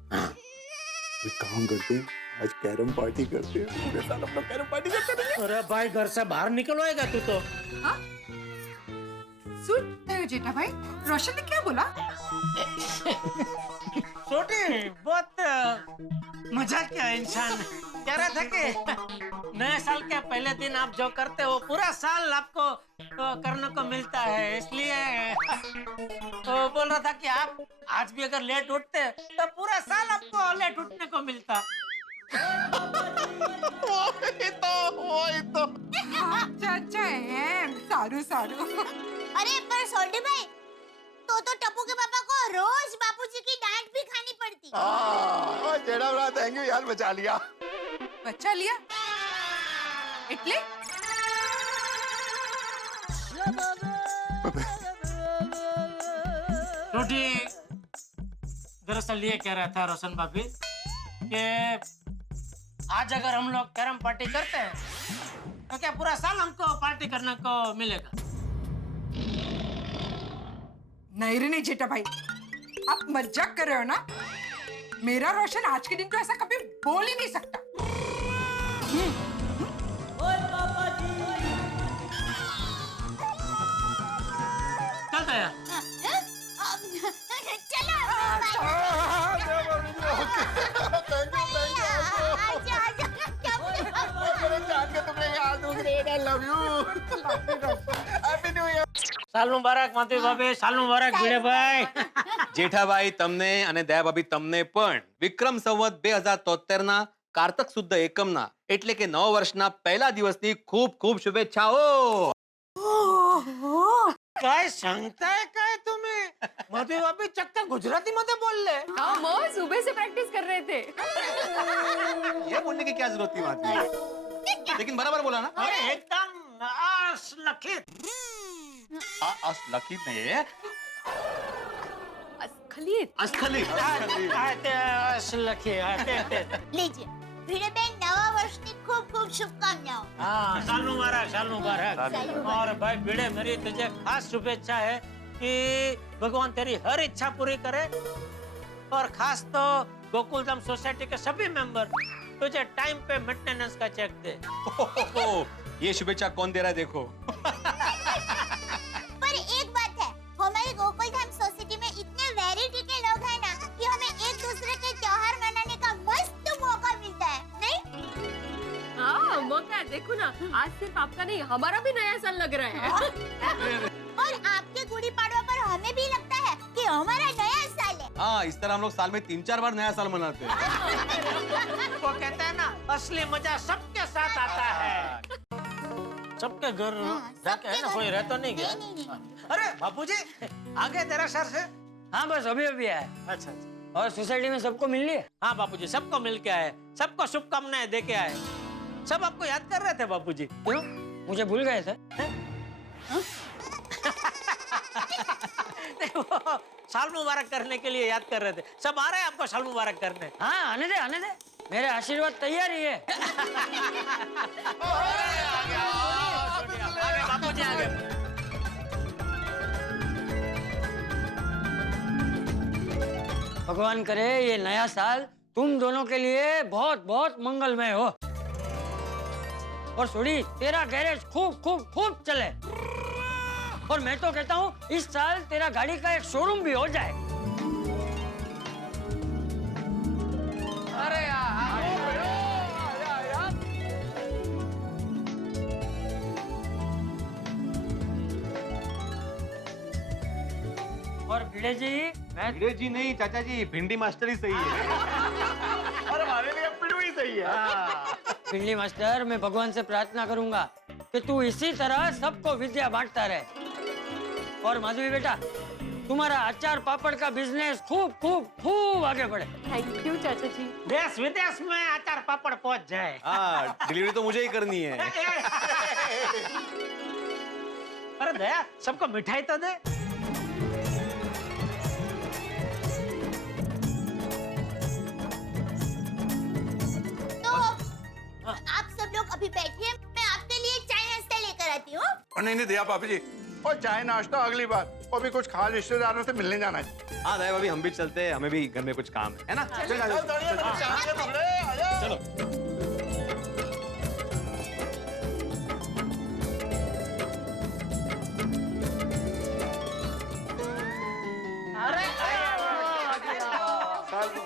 एक काम करते हैं, आज कैरम पार्टी करते हैं, पूरे साल हम लोग कैरम पार्टी करते रहेंगे। अरे भाई, घर से बाहर निकलवाएगा तू तो। हाँ? सुन जेठा भाई, रोशन ने क्या बोला? छोटी बहुत मजाक किया इंसान। कह रहा था कि नए साल के पहले दिन आप जो करते हो पूरा साल आपको करने को मिलता है, इसलिए तो बोल रहा था कि आप आज भी अगर लेट उठते तो पूरा साल आपको लेट उठने को मिलता। वही तो। अच्छा है, सारू। अरे पर सोल्टी भाई, तो टप्पू के पापा को रोज बापूजी की डांट भी खानी पड़ती। हाँ, जेठा भरा थैंक यू यार, बचा लिया। इतने? रोटी दरअसल ये कह रहा था रोशन भाभी कि आज अगर हम लोग कैरम पार्टी करते हैं तो क्या पूरा साल हमको पार्टी करने को मिलेगा? नहीं जेठा भाई, आप मजाक कर रहे हो ना? मेरा रोशन आज के दिन तो ऐसा कभी बोल ही नहीं सकता। आया? चलो आजा आजा क्या साल मुबारक माते बाबे, साल मुबारक ભીડેભાઈ. જેઠાભાઈ તમને અને દયાભાભી તમને પણ વિક્રમ સંવત 2073 ના કારતક શુદ્ધ એકમના એટલે કે નવા વર્ષના પહેલા દિવસની ખૂબ ખૂબ શુભેચ્છાઓ. काय सांगताय काय तुम्ही? माते बाबे चक्क गुजराती मध्ये बोलले. हाँ वो सुबह से प्रैक्टिस कर रहे थे. ये बोलने की क्या जरूरत थी बात में? लेकिन बराबर बोला ना. अरे एकदम असलखित. असलखित नहीं है, असखलित. असखलित. असलखित. लीजिए भिड़ेबेन नवा वर्षની ખૂબ ખૂબ શુભકામનાઓ. हाँ साल मुबारक, साल मुबारक. और भाई भिड़े मेरी तुझे खास शुभेच्छा है कि भगवान तेरी हर इच्छा पूरी करे और खास तो गोकुलधाम सोसाइटी के सभी मेंबर तुझे टाइम पे मेंटेनेंस का चेक दे. ये शुभेच्छा कौन दे रहा है देखो. पर एक बात है हमारी गोकुलधाम सोसाइटी में इतने वैरायटी के लोग हैं ना कि हमें एक दूसरे के त्योहार मनाने का मस्त मौका मिलता है नहीं? हाँ मौका है, देखो ना आज सिर्फ आपका नहीं हमारा भी नया साल लग रहा है. और आपके गुड़ी पाड़वा पर हमें भी लगता है कि हमारा नया साल है. हाँ इस तरह हम लोग साल में 3-4 बार नया साल मनाते हैं. वो कहते हैं ना असली मजा सबके साथ आता है. सबके घर जाके है ना कोई रह तो नहीं गया. अरे बापूजी आ गए तेरा शहर से? हाँ बस अभी अभी आया. अच्छा. और सोसाइटी में सबको मिल लिया? हाँ बापूजी सबको मिल के आए, सबको शुभकामनाएं दे के आए. सब आपको याद कर रहे थे बापूजी. क्यों? मुझे भूल गए थे? साल मुबारक करने के लिए याद कर रहे थे. सब आ रहे हैं आपको साल मुबारक करने. हाँ आने दे आने दे. मेरे आशीर्वाद तैयार ही है. आगे बापूजी आगे. भगवान करे ये नया साल तुम दोनों के लिए बहुत बहुत मंगलमय हो. और सोडी तेरा गैरेज खूब खूब खूब चले. और मैं तो कहता हूँ इस साल तेरा गाड़ी का एक शोरूम भी हो जाए. अरे और भिड़े जी मैं भिड़े जी नहीं चाचा जी, भिंडी मास्टर ही सही है. और हमारे लिए पिड़ू ही सही है. भिंडी मास्टर मैं भगवान से प्रार्थना करूंगा कि तू इसी तरह सबको विद्या बांटता रहे. और माधवी बेटा तुम्हारा अचार पापड़ का बिजनेस खूब खूब खूब आगे बढ़े. थैंक यू चाचा जी. देश विदेश में अचार पापड़ पहुंच जाए. हाँ डिलीवरी तो मुझे ही करनी है. अरे दया सबको मिठाई तो दे. आप सब लोग अभी बैठिए मैं आपके लिए चाय नाश्ता लेकर आती हूँ. नहीं नहीं दिया पापी जी और चाय नाश्ता अगली बार. और भी कुछ खास रिश्तेदारों से मिलने जाना है. हाँ दयाभाभी हम भी चलते हैं, हमें भी घर में कुछ काम है ना. चलो.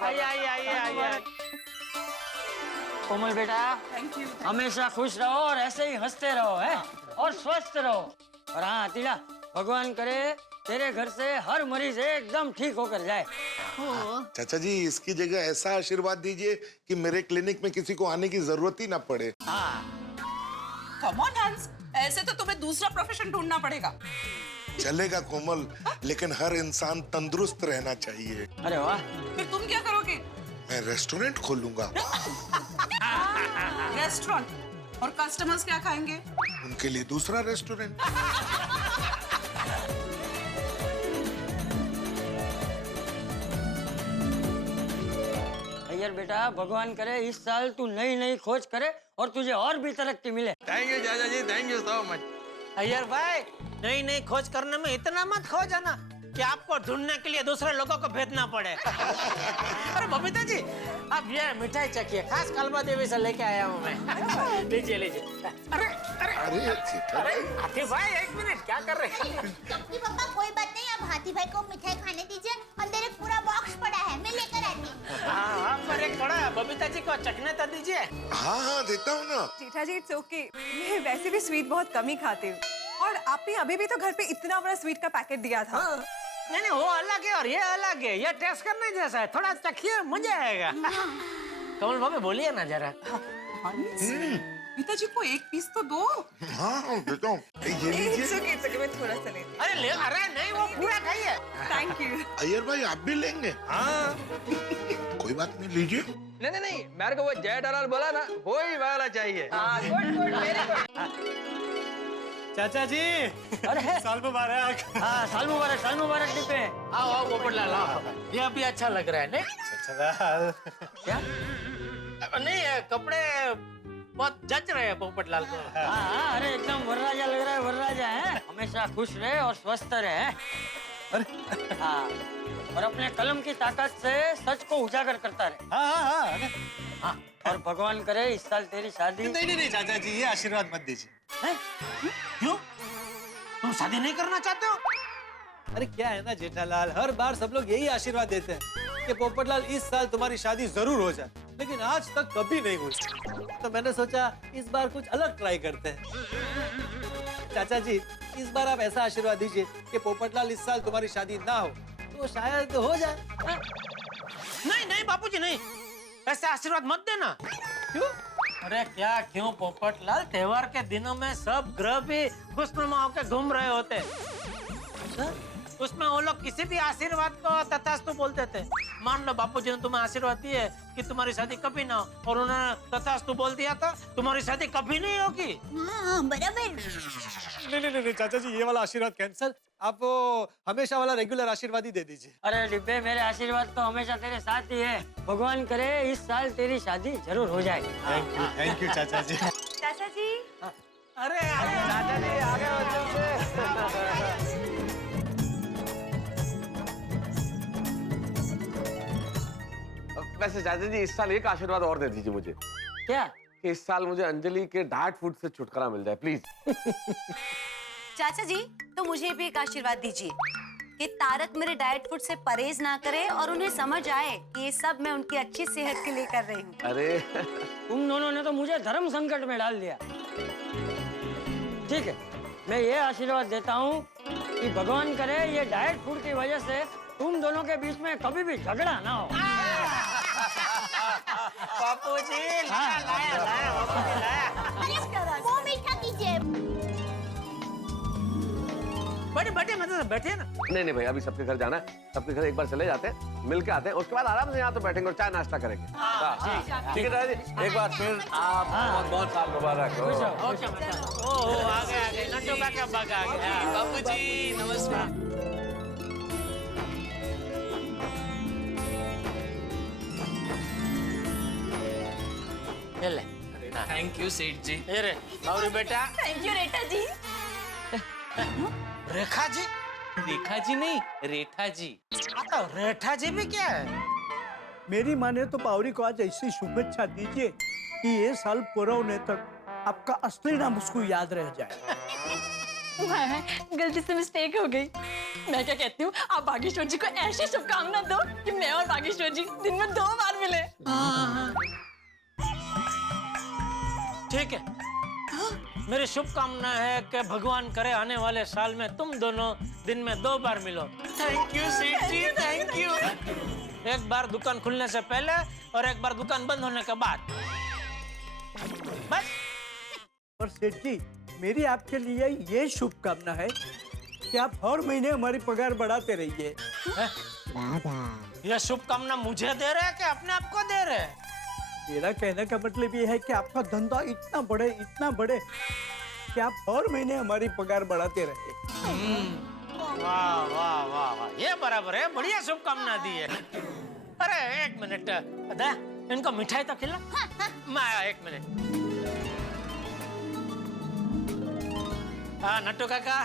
आइए. कोमल बेटा हमेशा खुश रहो और ऐसे ही हंसते रहो है और स्वस्थ रहो. और हाँ अतिला भगवान करे तेरे घर से हर मरीज एकदम ठीक होकर जाए. चाचा जी इसकी जगह ऐसा आशीर्वाद दीजिए कि मेरे क्लिनिक में किसी को आने की जरूरत ही ना पड़े. कम ऑन हंस, ऐसे तो तुम्हें दूसरा प्रोफेशन ढूंढना पड़ेगा. चलेगा कोमल लेकिन हर इंसान तंदुरुस्त रहना चाहिए. अरे वाह. फिर तुम क्या करोगे? मैं रेस्टोरेंट खोलूंगा. रेस्टोरेंट? और कस्टमर्स क्या खाएंगे? उनके लिए दूसरा रेस्टोरेंट. अय्यर बेटा भगवान करे इस साल तू नई नई खोज करे और तुझे और भी तरक्की मिले. थैंक यू चाचा जी, thank you so much. Iyer भाई नई नई खोज करने में इतना मत खो जाना कि आपको ढूंढने के लिए दूसरे लोगों को भेजना पड़े। अरे बबीता जी, आप ये मिठाई चखिए, खास कलमा देवी से लेके आया हूँ मैं। लीजिए लीजिए। अरे अरे अरे हाथी भाई, एक मिनट, क्या कर रहे हैं? चक्की पापा कोई बात नहीं, आप हाथी भाई को मिठाई खाने दीजिए। अंदर एक पूरा बॉक्स पड़ा है, मैं लेकर आती हूँ। हाँ, पर एक थोड़ा बबीता जी को चखने तो दीजिए। हाँ हाँ देता हूँ ना। जेठा जी इट्स ओके, मैं वैसे भी स्वीट बहुत कम ही खाती हूँ। और आपने अभी भी तो घर पे इतना बड़ा स्वीट का पैकेट दिया था। नहीं नहीं, वो अलग है और ये अलग है, ये टेस्ट करने जैसा है, थोड़ा चखिए, मजा आएगा। कमल भाभी बोलिए ना जरा। पिताजी को एक पीस तो दो। हाँ देता हूँ, ये लीजिए। मैं थोड़ा सा लेती हूँ। अरे नहीं, वो पूरा खाइए। Thank you. अय्यर भाई आप भी लेंगे? हाँ कोई बात नहीं, लीजिए। नहीं मेरे को वो जेठालाल बोला ना, वो ही वाला चाहिए। Good good very good. चाचा जी, अरे साल मुबारक। हाँ, साल मुबारक डिब्बे। आओ आओ पोपटलाल आओ, ये अभी अच्छा लग रहा है नहीं? क्या? नहीं, ये कपड़े बहुत जच रहे हैं पोपटलाल को। हाँ, अरे एकदम वरराजा लग रहा है, वरराजा है। हमेशा खुश रहे और स्वस्थ रहे। हाँ, और अपने कलम की ताकत से सच को उजागर करता रहे। हाँ, और भगवान करे इस साल तेरी शादी। नहीं चाचा जी, ये आशीर्वाद मत दीजिए। क्यों? तुम शादी नहीं करना चाहते हो? अरे क्या है ना जेठालाल, हर बार सब लोग यही आशीर्वाद देते हैं कि पोपटलाल इस साल तुम्हारी शादी जरूर हो जाए, लेकिन आज तक कभी नहीं हुई। तो मैंने सोचा इस बार कुछ अलग ट्राई करते हैं। चाचा जी, इस बार आप ऐसा आशीर्वाद दीजिए कि पोपटलाल इस साल तुम्हारी शादी ना हो तो शायद हो जाए। नहीं नहीं बापूजी, नहीं, ऐसे आशीर्वाद मत देना। क्यों? अरे क्या क्यों पोपटलाल, त्योहार के दिनों में सब ग्रह भी खुशनुमा होकर घूम रहे होते। उसमें वो लोग किसी भी आशीर्वाद को तथास्तु बोलते थे। मान लो बापूजी ने तुम्हें आशीर्वाद दिए कि तुम्हारी शादी कभी ना हो, और उन्होंने तथास्तु बोल दिया तो तुम्हारी शादी कभी नहीं होगी। हाँ बराबर। नहीं चाचा जी, ये वाला आशीर्वाद कैंसल। आप वो हमेशा वाला रेगुलर आशीर्वाद ही दे दीजिए। अरे डिब्बे, मेरे आशीर्वाद तो हमेशा तेरे साथ ही है। भगवान करे इस साल तेरी शादी जरूर हो जाए। थैंक यू चाचा जी। चाचा जी। अरे चाचा जी आ गए हो जल्दी से। वैसे चाचा जी इस साल एक आशीर्वाद और दे दीजिए मुझे। क्या? कि इस साल मुझे अंजलि के डाइट फूड से छुटकारा मिल जाए प्लीज। चाचा जी, तो मुझे भी एक आशीर्वाद दीजिए कि तारक मेरे डाइट फूड से परहेज ना करे और उन्हें समझ आए कि ये सब मैं उनकी अच्छी सेहत के लिए कर रही हूँ। अरे तुम दोनों ने तो मुझे धर्म संकट में डाल दिया। ठीक है, मैं ये आशीर्वाद देता हूँ कि भगवान करे ये डाइट फूड की वजह से तुम दोनों के बीच में कभी भी झगड़ा ना हो। बापूजी लाया बापूजी लाया। अरे वो मीठा कीजिए। बैठे मतलब बैठे ना। नहीं भाई, अभी सबके घर जाना है, सबके घर एक बार चले जाते हैं, मिल के आते हैं, उसके बाद आराम से यहाँ तो बैठेंगे और चाय नाश्ता करेंगे। ठीक है दादाजी, एक बार फिर आप बहुत साल मुबारक हो। ओ आ गए नंदू काका बागा आ गया। बापूजी नमस्कार। ले थैंक यू सेठ जी। रे और बेटा। थैंक यू रेटा जी। रेखा जी? रेखा जी नहीं, रेठा जी। तो रेठा जी भी क्या है? मेरी माँ ने तो पावरी को आज ऐसी शुभेच्छा दीजिए कि ये साल पूरा होने तक आपका असली नाम उसको याद रह जाए। गलती से मिस्टेक हो गई। मैं क्या कहती हूँ, आप बागेश्वर जी को ऐसी शुभकामना दो कि मैं और बागेश्वर जी दिन में 2 बार मिले। ठीक है, मेरी शुभकामना है कि भगवान करे आने वाले साल में तुम दोनों दिन में 2 बार मिलो। थैंक यू सेठ जी, थैंक यू। एक बार दुकान खुलने से पहले और एक बार दुकान बंद होने के बाद। बस। और सेठ जी, मेरी आपके लिए ये शुभकामना है कि आप हर महीने हमारी पगार बढ़ाते रहिए। यह शुभकामना मुझे दे रहे हैं कि अपने आप को दे रहे हैं? मेरा कहने का मतलब ये है कि आपका धंधा इतना बढ़े कि आप हर महीने हमारी पगार बढ़ाते रहे। वाह वाह वाह वाह, ये बराबर है, बढ़िया शुभकामना दी है। अरे एक मिनट, अदा इनको मिठाई तो खिला। मैं आया, एक मिनट। हाँ नट्टू काका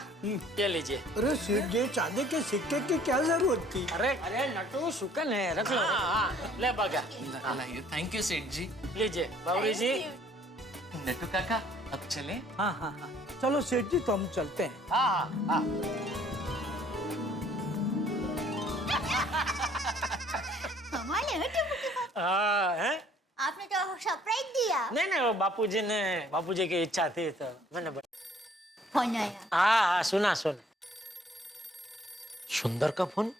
ये लीजिए। अरे सेठ जी, चांदी के सिक्के की क्या जरूरत थी? अरे अरे नट्टू शुक्र है, रख लो। हाँ, ले बगा। थैंक यू सेठ जी। लीजिए बाबूजी जी। नट्टू काका अब चले। हाँ हाँ हाँ, चलो सेठ जी तो हम चलते हैं। हाँ हाँ कमाल है टप्पू के पापा। हाँ हैं? आपने तो सरप्राइज दिया। नहीं नहीं, वो बापूजी की इच्छा थी तो मैंने फोन आया। हाँ हाँ सुना। सुंदर का फोन?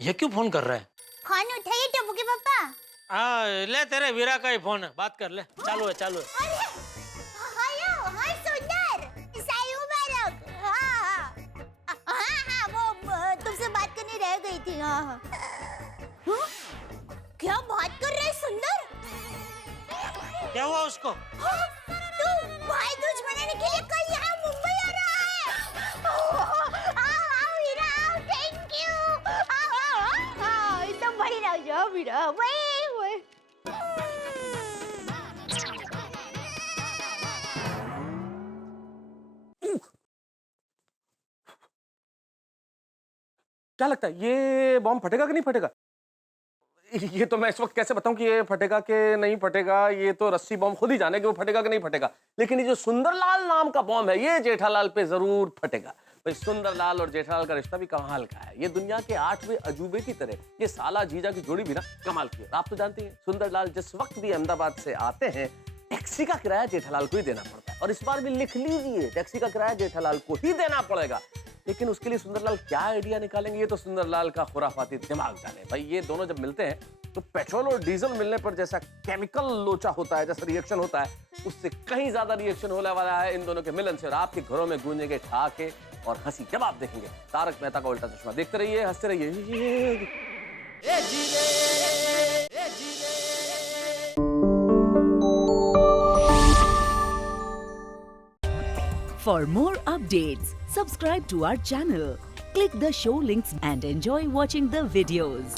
ये क्यों फोन कर रहा है? फोन उठाइए टप्पू के पापा। हाँ ले, तेरे वीरा का ही फोन है, बात कर ले। चालू है। हेलो, हाय सुंदर, साई मुबारक। हाँ, वो तुमसे बात करने रह गई थी। हाँ। क्या बात कर रहे सुंदर? क्या हुआ उसको? तू भाई दूज मनाने के लिए कल यहाँ मुंबई आ रहा है। आओ वीरा, आओ, थैंक यू। आओ, एकदम बड़ी ना जाओ वीरा, वही। क्या लगता है ये बॉम्ब फटेगा कि नहीं फटेगा? ये तो मैं इस वक्त कैसे बताऊं कि ये फटेगा कि नहीं फटेगा? ये तो रस्सी बॉम्ब खुद ही जाने कि वो फटेगा कि नहीं फटेगा। लेकिन ये जो सुंदरलाल नाम का बॉम्ब है ये जेठालाल पे जरूर फटेगा। भाई सुंदरलाल और जेठालाल का रिश्ता भी कमाल का है। ये दुनिया के 8वें अजूबे की तरह ये साला जीजा की जोड़ी भी ना कमाल की है। आप तो जानते हैं सुंदरलाल जिस वक्त भी अहमदाबाद से आते हैं टैक्सी का किराया जेठालाल को ही देना पड़ता है। और इस बार भी लिख लीजिए, टैक्सी का किराया जेठालाल को ही देना पड़ेगा। लेकिन उसके लिए सुंदरलाल क्या आइडिया निकालेंगे ये तो सुंदरलाल का खुराफाती दिमाग जाने। भाई ये दोनों जब मिलते हैं तो पेट्रोल और डीजल मिलने पर जैसा केमिकल लोचा होता है, जैसा रिएक्शन होता है, उससे कहीं ज्यादा रिएक्शन होने वाला है इन दोनों के मिलन से। और आपके घरों में गूंजेंगे ठहाके और हंसी जब आप देखेंगे तारक मेहता का उल्टा चश्मा। देखते रहिए, हंसते रहिए। For more updates, subscribe to our channel, click the show links and enjoy watching the videos.